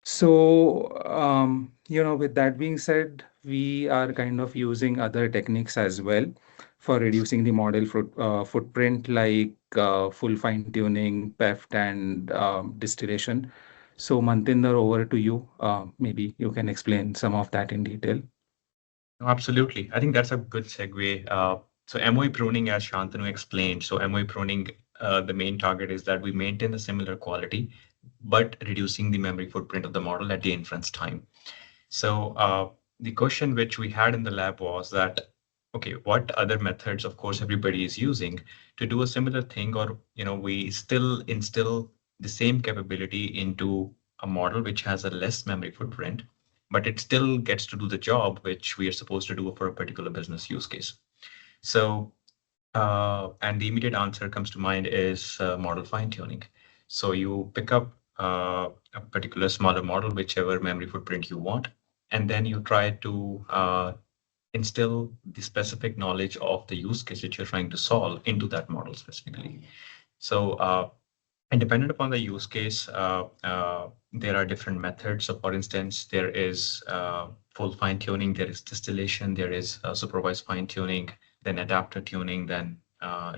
So, with that being said, we are kind of using other techniques as well. for reducing the model footprint, like full fine tuning, PEFT, and distillation. So, Mantinder, over to you. Maybe you can explain some of that in detail. Absolutely. I think that's a good segue. So MOE pruning, as Shantanu explained, so MOE pruning, the main target is that we maintain the similar quality, but reducing the memory footprint of the model at the inference time. So the question which we had in the lab was that, okay, what other methods, of course, everybody is using to do a similar thing, or, we still instill the same capability into a model which has a less memory footprint, but it still gets to do the job which we are supposed to do for a particular business use case. So, and the immediate answer comes to mind is model fine tuning. So you pick up a particular smaller model, whichever memory footprint you want, and then you try to instill the specific knowledge of the use case that you're trying to solve into that model specifically. So, and dependent upon the use case, there are different methods. So for instance, there is full fine tuning, there is distillation, there is supervised fine tuning, then adapter tuning, then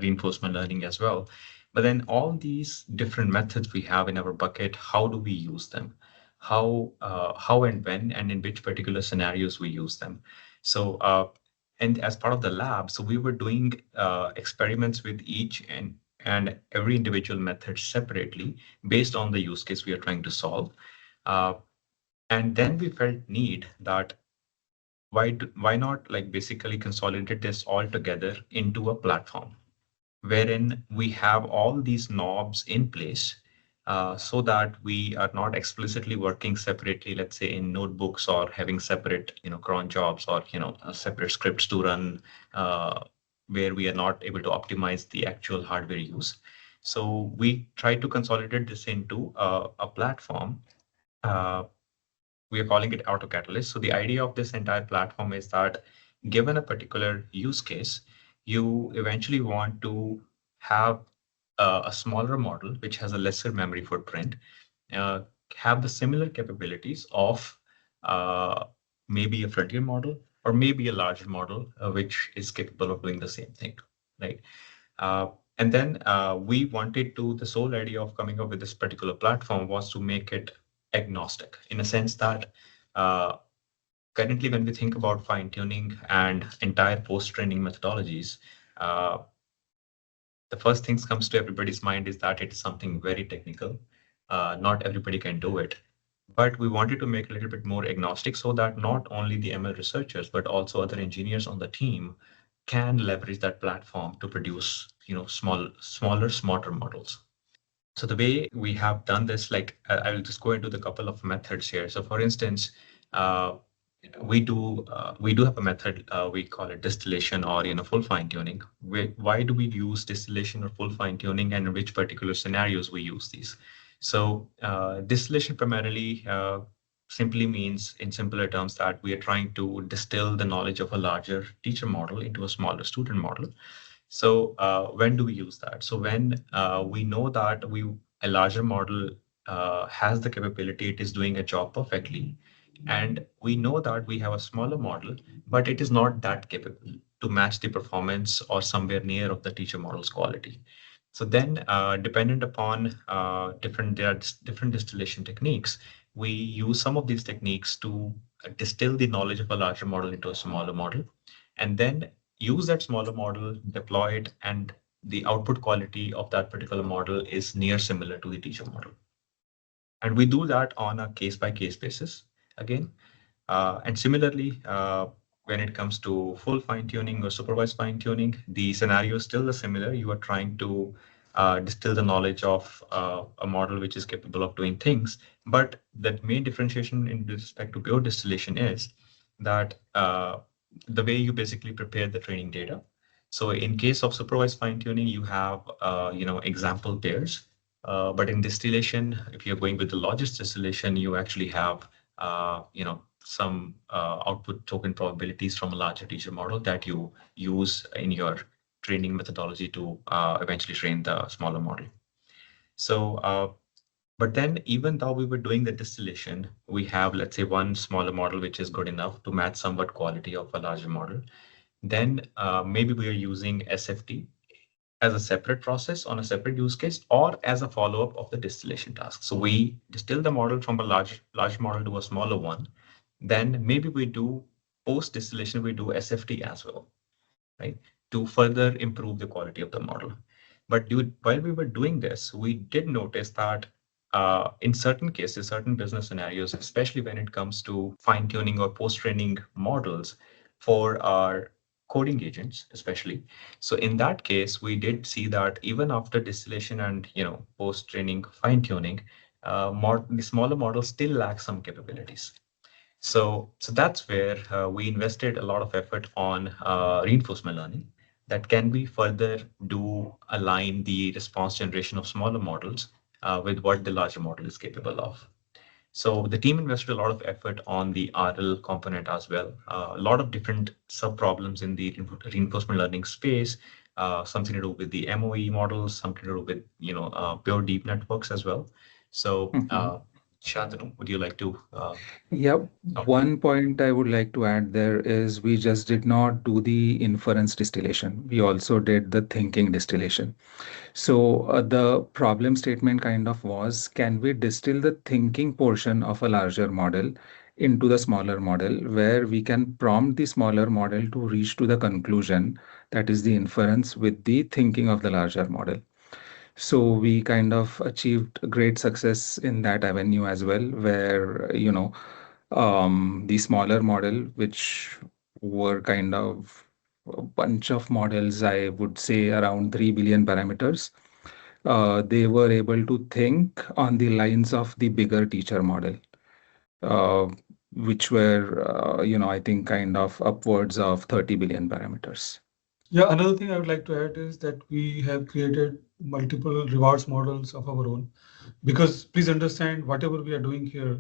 reinforcement learning as well. But then all these different methods we have in our bucket, how do we use them? How and when and in which particular scenarios we use them? So, and as part of the lab, so we were doing experiments with each and every individual method separately based on the use case we are trying to solve. And then we felt need that why not like basically consolidate this all together into a platform wherein we have all these knobs in place, so that we are not explicitly working separately, let's say in notebooks, or having separate, cron jobs, or, separate scripts to run, where we are not able to optimize the actual hardware use. So we try to consolidate this into a platform. Uh, we are calling it Auto Catalyst. So the idea of this entire platform is that given a particular use case, you eventually want to have a smaller model which has a lesser memory footprint, uh, have the similar capabilities of uh, maybe a frontier model or maybe a larger model, which is capable of doing the same thing, right? Uh, and then we wanted to, the sole idea of coming up with this particular platform was to make it agnostic in a sense that uh, currently when we think about fine tuning and entire post-training methodologies, uh, the first things comes to everybody's mind is that it is something very technical. Not everybody can do it, but we wanted to make it a little bit more agnostic so that not only the ML researchers, but also other engineers on the team can leverage that platform to produce, smaller, smarter models. So the way we have done this, like I will just go into the couple of methods here. So for instance, uh, we do have a method, we call it distillation, or full fine tuning. Why do we use distillation or full fine tuning, and in which particular scenarios we use these? So distillation primarily simply means, in simpler terms, that we are trying to distill the knowledge of a larger teacher model into a smaller student model. So when do we use that? So when we know that a larger model has the capability, it is doing a job perfectly, and we know that we have a smaller model, but it is not that capable to match the performance or somewhere near of the teacher model's quality. So then, dependent upon there are different distillation techniques. We use some of these techniques to distill the knowledge of a larger model into a smaller model, and then use that smaller model, deploy it, and the output quality of that particular model is near similar to the teacher model. And we do that on a case by case basis again. And similarly, when it comes to full fine tuning or supervised fine tuning, the scenario is still the similar. You are trying to distill the knowledge of a model which is capable of doing things. But the main differentiation in respect to pure distillation is that the way you basically prepare the training data. So in case of supervised fine tuning, you have example pairs. But in distillation, if you're going with the largest distillation, you actually have some output token probabilities from a larger teacher model that you use in your training methodology to eventually train the smaller model. So, but then even though we were doing the distillation, we have, let's say, one smaller model which is good enough to match somewhat quality of a larger model. then maybe we are using SFT as a separate process on a separate use case or as a follow-up of the distillation task. So we distill the model from a large model to a smaller one. Then maybe we do post distillation, we do SFT as well, right? To further improve the quality of the model. But while we were doing this, we did notice that in certain cases, certain business scenarios, especially when it comes to fine tuning or post training models for our coding agents, especially. So in that case, we did see that even after distillation and post training fine tuning, the smaller models still lack some capabilities. So that's where we invested a lot of effort on reinforcement learning that can be further do align the response generation of smaller models with what the larger model is capable of. So the team invested a lot of effort on the RL component as well. A lot of different sub problems in the reinforcement learning space, something to do with the MOE models, something to do with pure deep networks as well. So Shantanu, would you like to? Yep. Oh, One point I would like to add there is we just did not do the inference distillation. We also did the thinking distillation. So the problem statement kind of was, can we distill the thinking portion of a larger model into the smaller model where we can prompt the smaller model to reach to the conclusion, that is the inference with the thinking of the larger model. So we kind of achieved great success in that avenue as well, where, the smaller model, which were kind of a bunch of models, I would say around 3 billion parameters, they were able to think on the lines of the bigger teacher model, uh, which were, I think kind of upwards of 30 billion parameters. Yeah, another thing I would like to add is that we have created multiple rewards models of our own. Because please understand, whatever we are doing here,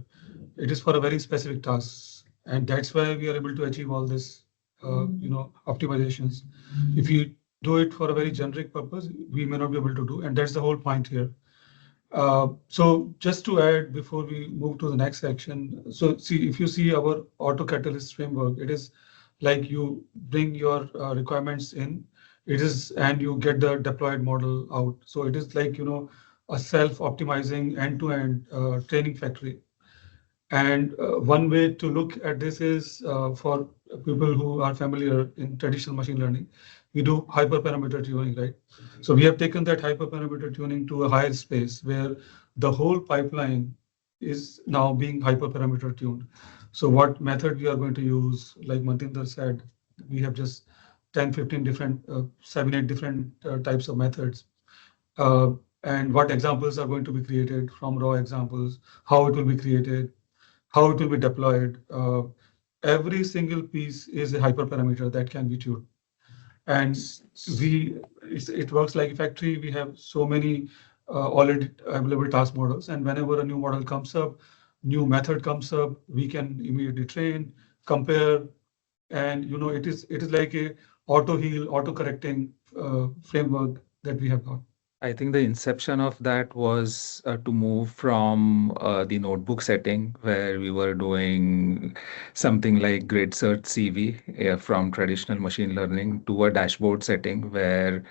it is for a very specific task, and that's why we are able to achieve all this, optimizations. If you do it for a very generic purpose, we may not be able to do, and that's the whole point here. So just to add before we move to the next section, so see, if you see our auto catalyst framework, it is like you bring your requirements in, it is, and you get the deployed model out. So it is like, a self-optimizing end-to-end training factory. And one way to look at this is for people who are familiar in traditional machine learning, we do hyperparameter tuning, right? So we have taken that hyperparameter tuning to a higher space where the whole pipeline is now being hyperparameter tuned. So what method we are going to use, like Mantinder said, we have just 10, 15 different, 7, 8 different types of methods. And what examples are going to be created from raw examples, how it will be created, how it will be deployed. Every single piece is a hyperparameter that can be tuned. And it works like a factory. We have so many already available task models. And whenever a new model comes up, new method comes up, we can immediately train, compare, and it is like a auto heal, auto correcting framework that we have got. I think the inception of that was to move from the notebook setting where we were doing something like grid search CV from traditional machine learning to a dashboard setting where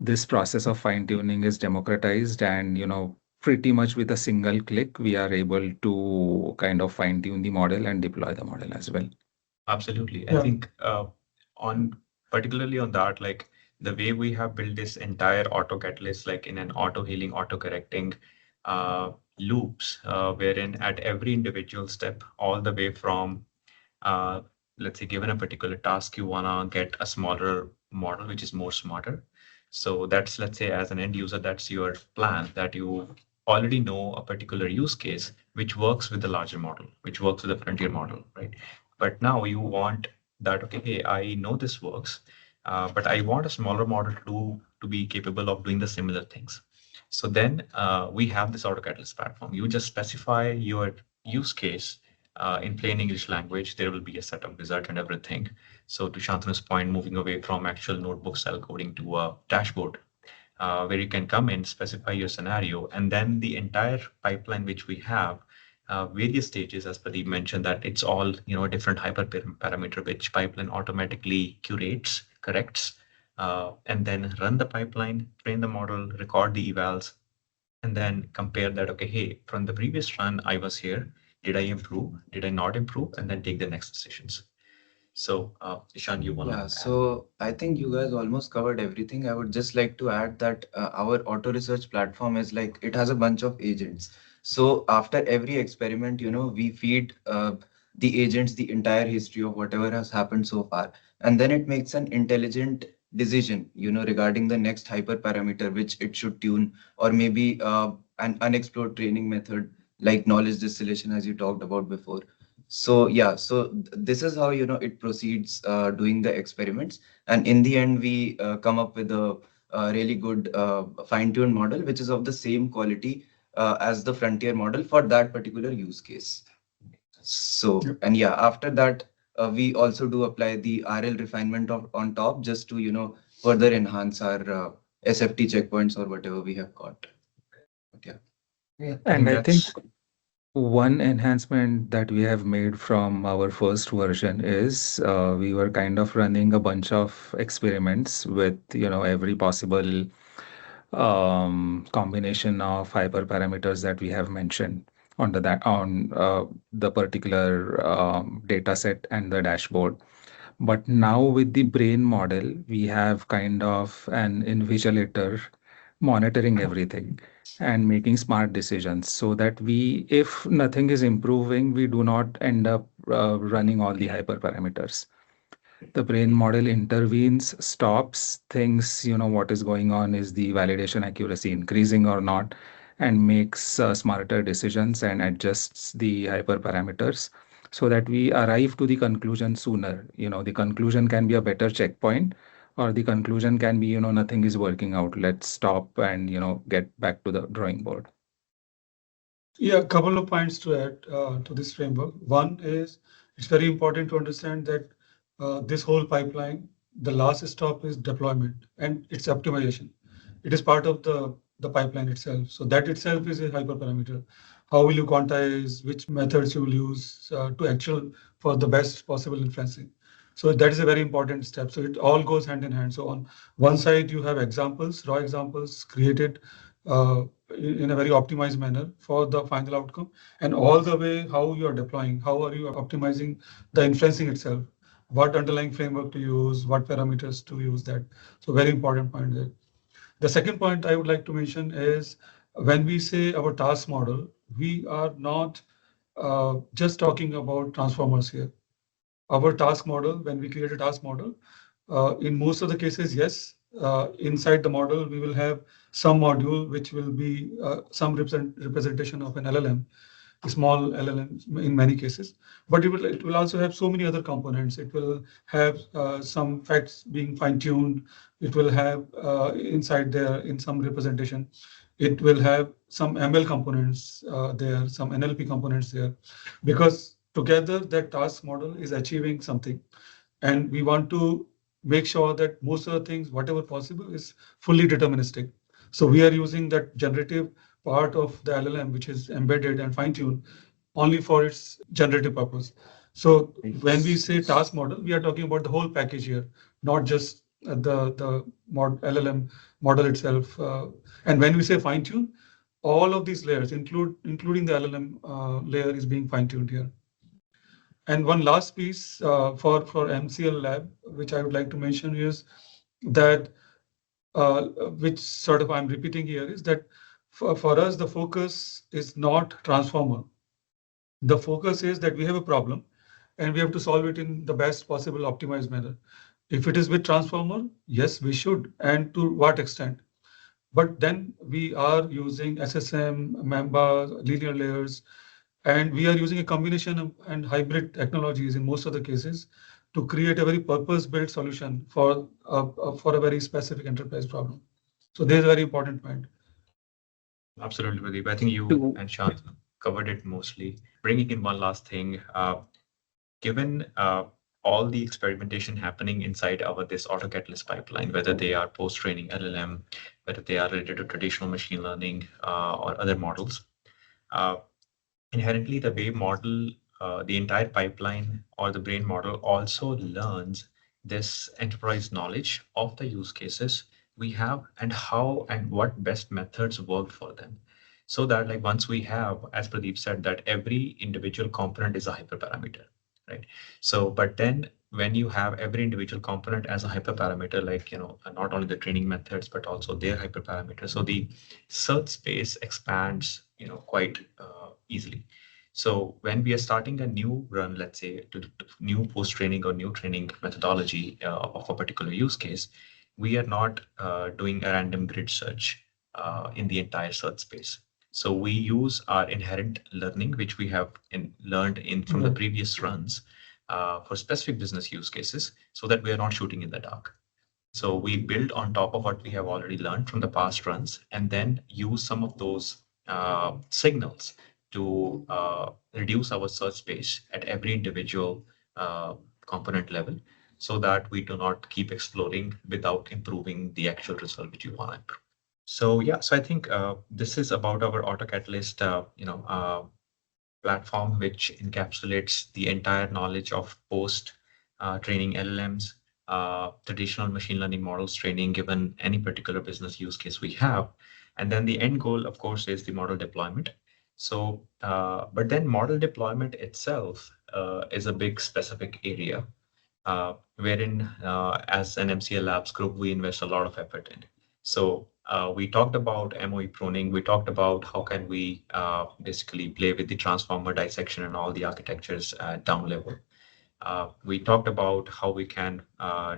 this process of fine tuning is democratized, and pretty much with a single click we are able to kind of fine tune the model and deploy the model as well. absolutely. I Yeah. think on particularly on that, like the way we have built this entire auto catalyst, like in an auto healing, auto correcting loops, wherein at every individual step, all the way from let's say given a particular task, you wanna get a smaller model which is more smarter. So that's, let's say as an end user, that's your plan, that you already know a particular use case which works with the larger model, which works with the frontier model, right? But now you want that, okay, hey, I know this works, but I want a smaller model to be capable of doing the similar things. So then we have this Auto Catalyst platform. You just specify your use case in plain English language. There will be a set of result and everything. So to Shantanu's point, moving away from actual notebook style coding to a dashboard where you can come in, specify your scenario, and then the entire pipeline which we have various stages, as Pradeep mentioned, that it's all, different hyperparameter, which pipeline automatically curates, corrects, and then run the pipeline, train the model, record the evals, and then compare that, okay, hey, from the previous run, I was here. Did I improve? Did I not improve? And then take the next decisions. So, Ishan, you want to Yeah, add? so I think you guys almost covered everything. I would just like to add that our auto research platform is like it has a bunch of agents. So after every experiment, we feed the agents the entire history of whatever has happened so far, and then it makes an intelligent decision, regarding the next hyperparameter which it should tune, or maybe an unexplored training method like knowledge distillation, as you talked about before. So yeah, so this is how it proceeds doing the experiments, and in the end we come up with a really good fine-tuned model, which is of the same quality as the frontier model for that particular use case. So Yep. and yeah, after that we also do apply the RL refinement on top, just to further enhance our SFT checkpoints or whatever we have got. But yeah. Yeah, I And think I think that's one enhancement that we have made from our first version is we were kind of running a bunch of experiments with, every possible combination of hyperparameters that we have mentioned on the particular data set and the dashboard. But now with the brain model, we have kind of an invigilator monitoring everything and making smart decisions so that if nothing is improving, we do not end up running all the hyperparameters. The brain model intervenes, stops, thinks, what is going on, is the validation accuracy increasing or not, and makes smarter decisions and adjusts the hyperparameters so that we arrive to the conclusion sooner. The conclusion can be a better checkpoint, or the conclusion can be, nothing is working out. Let's stop and, get back to the drawing board. Yeah, a couple of points to add to this framework. One is it's very important to understand that this whole pipeline, the last stop is deployment and its optimization. It is part of the pipeline itself. So that itself is a hyperparameter. How will you quantize, which methods you will use to actual for the best possible inferencing. So that is a very important step. So it all goes hand in hand. So on one side, you have examples, raw examples created uh, in a very optimized manner for the final outcome, and all the way how you are deploying, how are you optimizing the inferencing itself, what underlying framework to use, what parameters to use that. So very important point there. The second point I would like to mention is when we say our task model, we are not just talking about transformers here. Our task model, when we create a task model, in most of the cases, yes, inside the model, we will have some module which will be some representation of an LLM, a small LLM in many cases. But it will also have so many other components. It will have some facts being fine-tuned. It will have inside there in some representation. It will have some ML components there, some NLP components there, because together that task model is achieving something. And we want to make sure that most of the things, whatever possible, is fully deterministic. So we are using that generative part of the LLM, which is embedded and fine-tuned only for its generative purpose. So when we say task model, we are talking about the whole package here, not just LLM model itself. And when we say fine-tune, all of these layers, including the LLM layer, is being fine-tuned here. And one last piece for MCL lab, which I would like to mention is that, which sort of I'm repeating here, is that for us, the focus is not transformer. The focus is that we have a problem and we have to solve it in the best possible optimized manner. If it is with transformer, yes, we should. And to what extent? But then we are using SSM, Mamba, linear layers, and we are using a combination of and hybrid technologies in most of the cases to create a very purpose-built solution for a very specific enterprise problem. So there's a very important point. Absolutely, Pradeep. I think you To and Shant covered it mostly. Bringing in one last thing, given all the experimentation happening inside our this auto catalyst pipeline, whether they are post-training LLM, whether they are related to traditional machine learning or other models, inherently the way model, the entire pipeline or the brain model also learns this enterprise knowledge of the use cases we have and how and what best methods work for them. So that like once we have, as Pradeep said, that every individual component is a hyperparameter, right? So, but then when you have every individual component as a hyperparameter, like, not only the training methods, but also their hyperparameter. So the search space expands, quite easily. So when we are starting a new run, let's say to new post-training or new training methodology of a particular use case, we are not doing a random grid search in the entire search space. So we use our inherent learning, which we have learned in from the previous runs for specific business use cases, so that we are not shooting in the dark. So we build on top of what we have already learned from the past runs, and then use some of those signals to reduce our search space at every individual component level, so that we do not keep exploring without improving the actual result which we want to improve. So yeah, so I think this is about our Auto Catalyst, platform, which encapsulates the entire knowledge of post training LLMs, traditional machine learning models training given any particular business use case we have. And then the end goal, of course, is the model deployment. So, but then model deployment itself is a big specific area wherein, as an MCL Labs group, we invest a lot of effort in. So we talked about MOE pruning. We talked about how can we basically play with the transformer dissection and all the architectures down level. We talked about how we can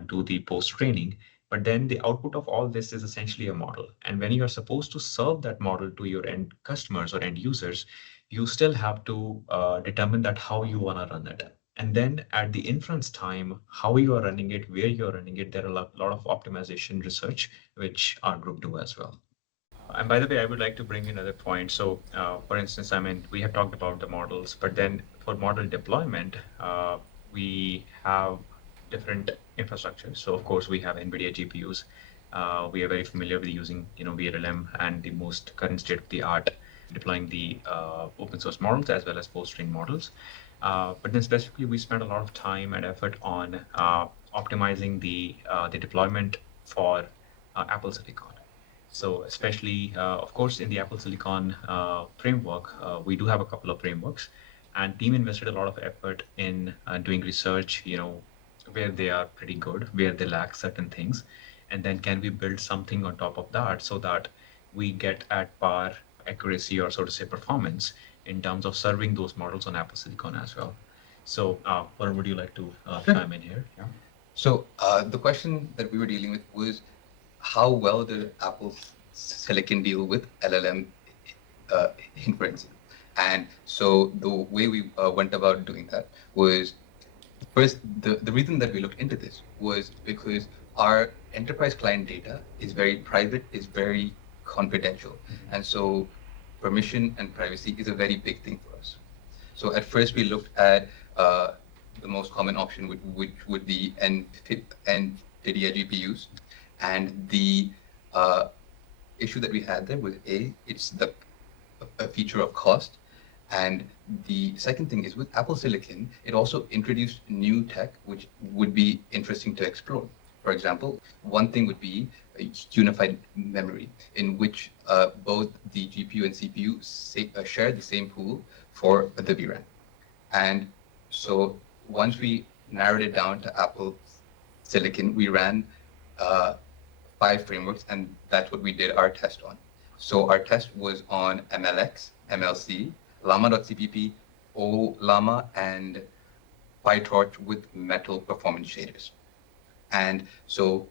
do the post training, but then the output of all this is essentially a model. And when you are supposed to serve that model to your end customers or end users, you still have to determine that how you want to run it. And then at the inference time, how you are running it, where you are running it, there are a lot of optimization research, which our group do as well. And by the way, I would like to bring in another point. So, for instance, I mean, we have talked about the models, but then for model deployment, we have different infrastructures. So, of course, we have NVIDIA GPUs. We are very familiar with using, VLLM and the most current state of the art deploying the open source models as well as post-trained models. But then specifically, we spent a lot of time and effort on optimizing the deployment for Apple Silicon. So especially, of course, in the Apple Silicon framework, we do have a couple of frameworks, and team invested a lot of effort in doing research, where they are pretty good, where they lack certain things, and then can we build something on top of that so that we get at par accuracy, or so to say performance, in terms of serving those models on Apple Silicon as well. So, Varun, would you like to chime in here? Yeah. So the question that we were dealing with was how well did Apple Silicon deal with LLM inference? And so the way we went about doing that was, first, the reason that we looked into this was because our enterprise client data is very private, is very confidential. And so permission and privacy is a very big thing for us. So at first we looked at the most common option, which would be NVIDIA GPUs. And the issue that we had there was, it's a feature of cost. And the second thing is, with Apple Silicon, it also introduced new tech, which would be interesting to explore. For example, one thing would be a unified memory, in which both the GPU and CPU share the same pool for the VRAM. And so once we narrowed it down to Apple Silicon, we ran 5 frameworks, and that's what we did our test on. So our test was on MLX, MLC, Llama.cpp, OLLAMA, and PyTorch with metal performance shaders. And so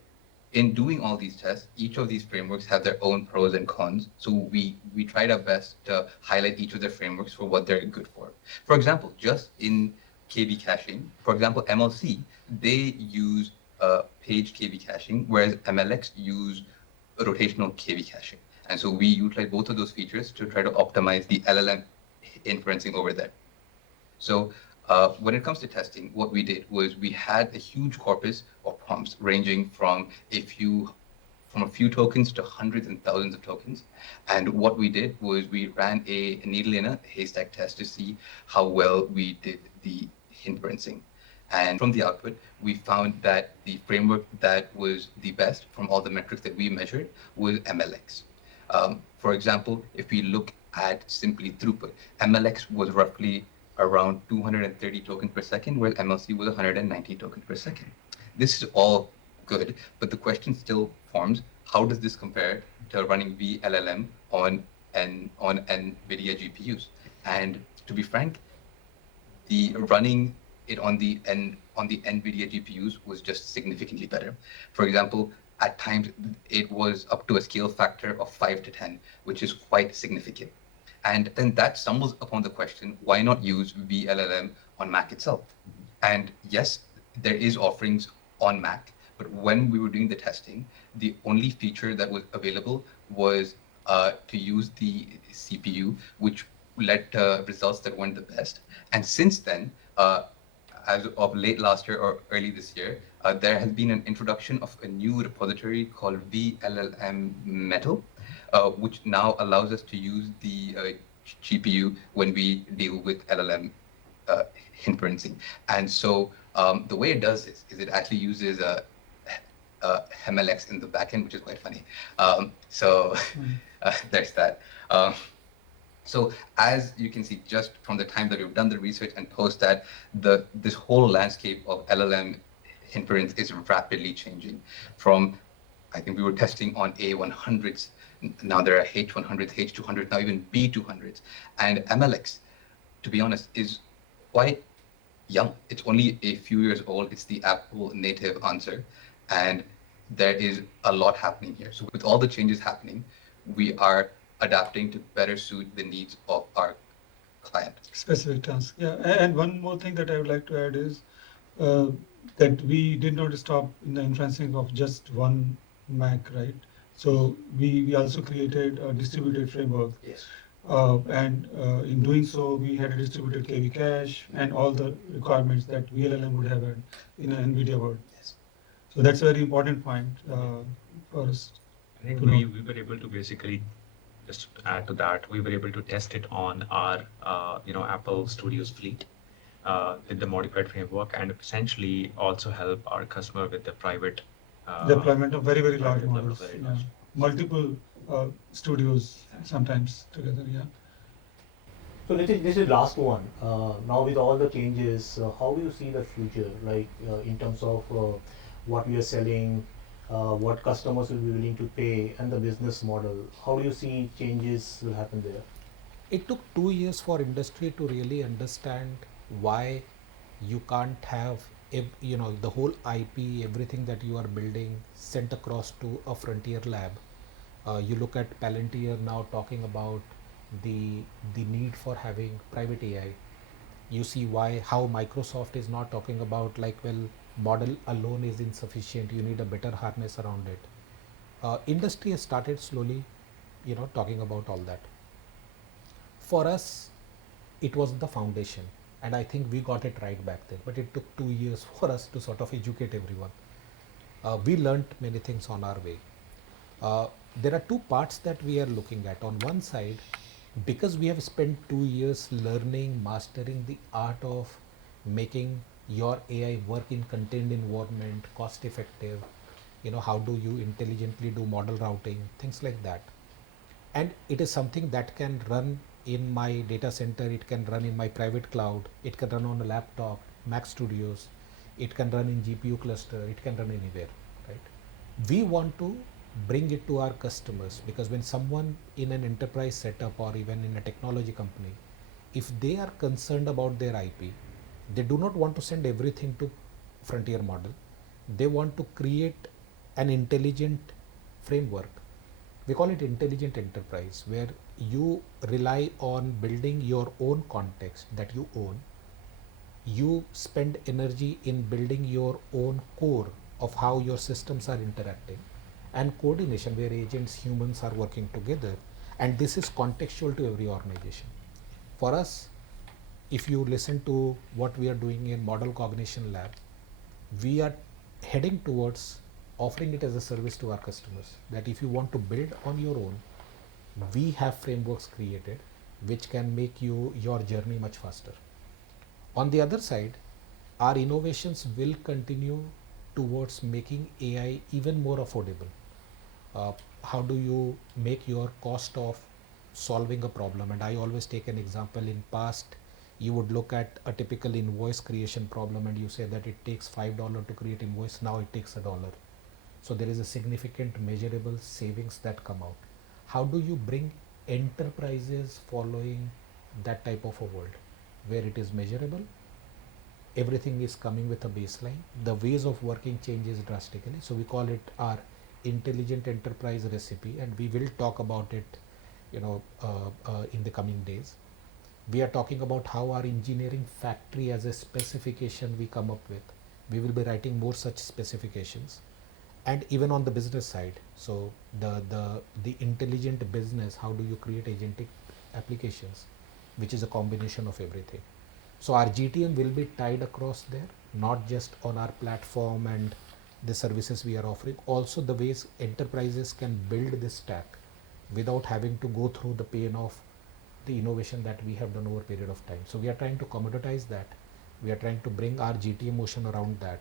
in doing all these tests, each of these frameworks have their own pros and cons. So we tried our best to highlight each of the frameworks for what they're good for. For example, just in KV caching, for example, MLC, they use page KV caching, whereas MLX use rotational KV caching. And so we utilize both of those features to try to optimize the LLM inferencing over there. So when it comes to testing, what we did was we had a huge corpus of prompts ranging from a few from a few tokens to hundreds and thousands of tokens. And what we did was we ran a needle in a haystack test to see how well we did the inferencing. And from the output, we found that the framework that was the best from all the metrics that we measured was MLX. For example, if we look at simply throughput, MLX was roughly around 230 tokens per second, whereas MLC was 190 tokens per second. This is all good, but the question still forms, how does this compare to running VLLM on NVIDIA GPUs? And to be frank, the running it on the NVIDIA GPUs was just significantly better. For example, at times it was up to a scale factor of 5 to 10, which is quite significant. And then that stumbles upon the question, why not use VLLM on Mac itself? And yes, there is offerings on Mac, but when we were doing the testing, the only feature that was available was to use the CPU, which led to results that weren't the best. And since then, as of late last year or early this year, there has been an introduction of a new repository called VLLM Metal, which now allows us to use the GPU when we deal with LLM inferencing. And so the way it does this is it actually uses MLX in the backend, which is quite funny. There's that. So as you can see, just from the time that we've done the research and post that, this whole landscape of LLM inference is rapidly changing. From, I think we were testing on A100s, now there are H100s, H200s, now even B200s. And MLX, to be honest, is quite young. It's only a few years old. It's the Apple native answer. And there is a lot happening here. So with all the changes happening, we are adapting to better suit the needs of our client. Specific tasks. Yeah, and one more thing that I would like to add is that we did not stop in the inferencing of just one Mac, right? So we also created a distributed framework. Yes. And in doing so, we had a distributed KV cache and all the requirements that VLLM would have had in an NVIDIA world. Yes. So that's a very important point for us. I think to we know. were able to basically, just to add to that, we were able to test it on our Apple Studios fleet with the modified framework, and essentially also help our customer with the private Deployment of very, very large private level, models. very Yeah. large. Multiple studios sometimes together, yeah. So this is last one. Now with all the changes, how do you see the future? Like in terms of what we are selling, what customers will be willing to pay, and the business model. How do you see changes will happen there? It took 2 years for industry to really understand why you can't have the whole IP, everything that you are building sent across to a frontier lab. You look at Palantir now talking about the need for having private AI. You see how Microsoft is not talking about model alone is insufficient, you need a better harness around it. Industry has started slowly talking about all that. For us, it was the foundation, and I think we got it right back then, but it took 2 years for us to sort of educate everyone. We learnt many things on our way. There are two parts that we are looking at. On one side, because we have spent 2 years learning, mastering the art of making your AI work in contained environment, cost effective, how do you intelligently do model routing, things like that. And it is something that can run in my data center, it can run in my private cloud, it can run on a laptop, Mac Studios, it can run in GPU cluster, it can run anywhere, right? We want to bring it to our customers, because when someone in an enterprise setup or even in a technology company, if they are concerned about their IP, they do not want to send everything to frontier model. They want to create an intelligent framework. We call it intelligent enterprise, where you rely on building your own context that you own. You spend energy in building your own core of how your systems are interacting, and coordination where agents, humans are working together, and this is contextual to every organization. For us, if you listen to what we are doing in Model Cognition Lab, we are heading towards offering it as a service to our customers, that if you want to build on your own, we have frameworks created which can make your journey much faster. On the other side, our innovations will continue towards making AI even more affordable. uh, how do you make your cost of solving a problem? And I always take an example. In past, you would look at a typical invoice creation problem and you say that it takes $5 to create invoice. Now it takes $1. So there is a significant measurable savings that come out. How do you bring enterprises following that type of a world where it is measurable? Everything is coming with a baseline. The ways of working changes drastically. So we call it our intelligent enterprise recipe, and we will talk about it, in the coming days. We are talking about how our engineering factory as a specification we come up with. We will be writing more such specifications, and even on the business side. So the intelligent business. How do you create agentic applications, which is a combination of everything? So our GTM will be tied across there, not just on our platform and the services we are offering, also the ways enterprises can build this stack without having to go through the pain of the innovation that we have done over a period of time. So we are trying to commoditize that. We are trying to bring our GTM motion around that.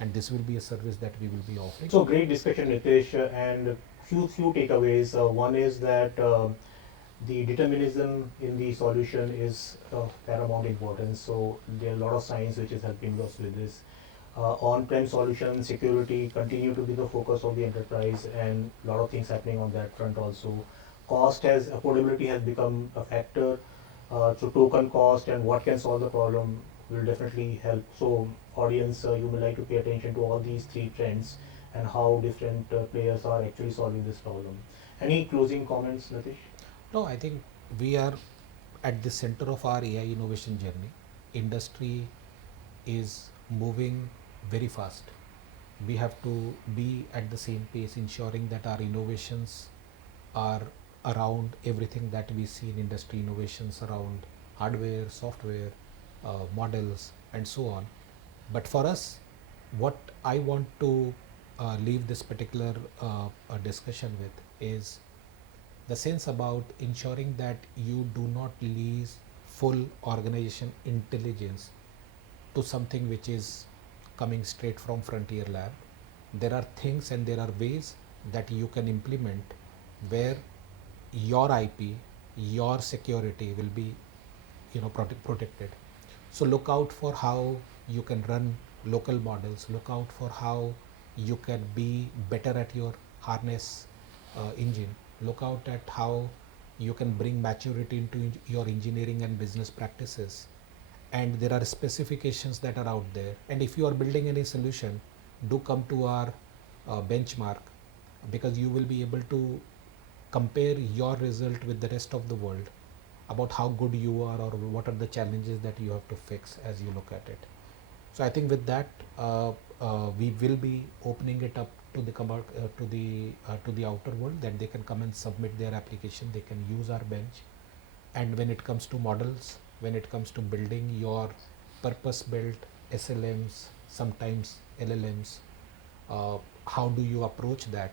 And this will be a service that we will be offering. So great discussion, Nitish, and few takeaways. One is that the determinism in the solution is of paramount importance. So there are a lot of science which is helping us with this. On-prem solution, security continue to be the focus of the enterprise, and a lot of things happening on that front also. Affordability has become a factor. So token cost and what can solve the problem will definitely help. So audience, you may like to pay attention to all these three trends and how different players are actually solving this problem. Any closing comments, Nitish? No, I think we are at the center of our AI innovation journey. Industry is moving very fast. We have to be at the same pace, ensuring that our innovations are around everything that we see in industry, innovations around hardware, software, models, and so on. But for us, what I want to leave this particular discussion with is the sense about ensuring that you do not lease full organization intelligence to something which is coming straight from frontier lab. There are things and there are ways that you can implement where your IP, your security will be protected. So look out for how you can run local models. Look out for how you can be better at your harness engine. Look out at how you can bring maturity into your engineering and business practices. And there are specifications that are out there. And if you are building any solution, do come to our benchmark, because you will be able to compare your result with the rest of the world about how good you are or what are the challenges that you have to fix as you look at it. So I think with that, we will be opening it up to the outer world, that they can come and submit their application. They can use our bench. And when it comes to models, when it comes to building your purpose-built SLMs, sometimes LLMs, how do you approach that?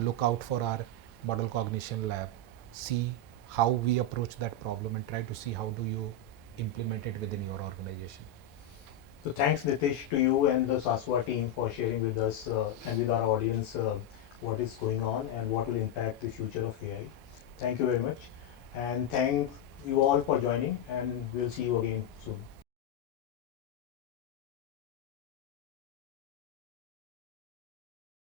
Look out for our model cognition lab. See how we approach that problem and try to see how do you implement it within your organization. So thanks, Nitish, to you and the SASVA team for sharing with us and with our audience what is going on and what will impact the future of AI. Thank you very much. And thank you all for joining, and we'll see you again soon.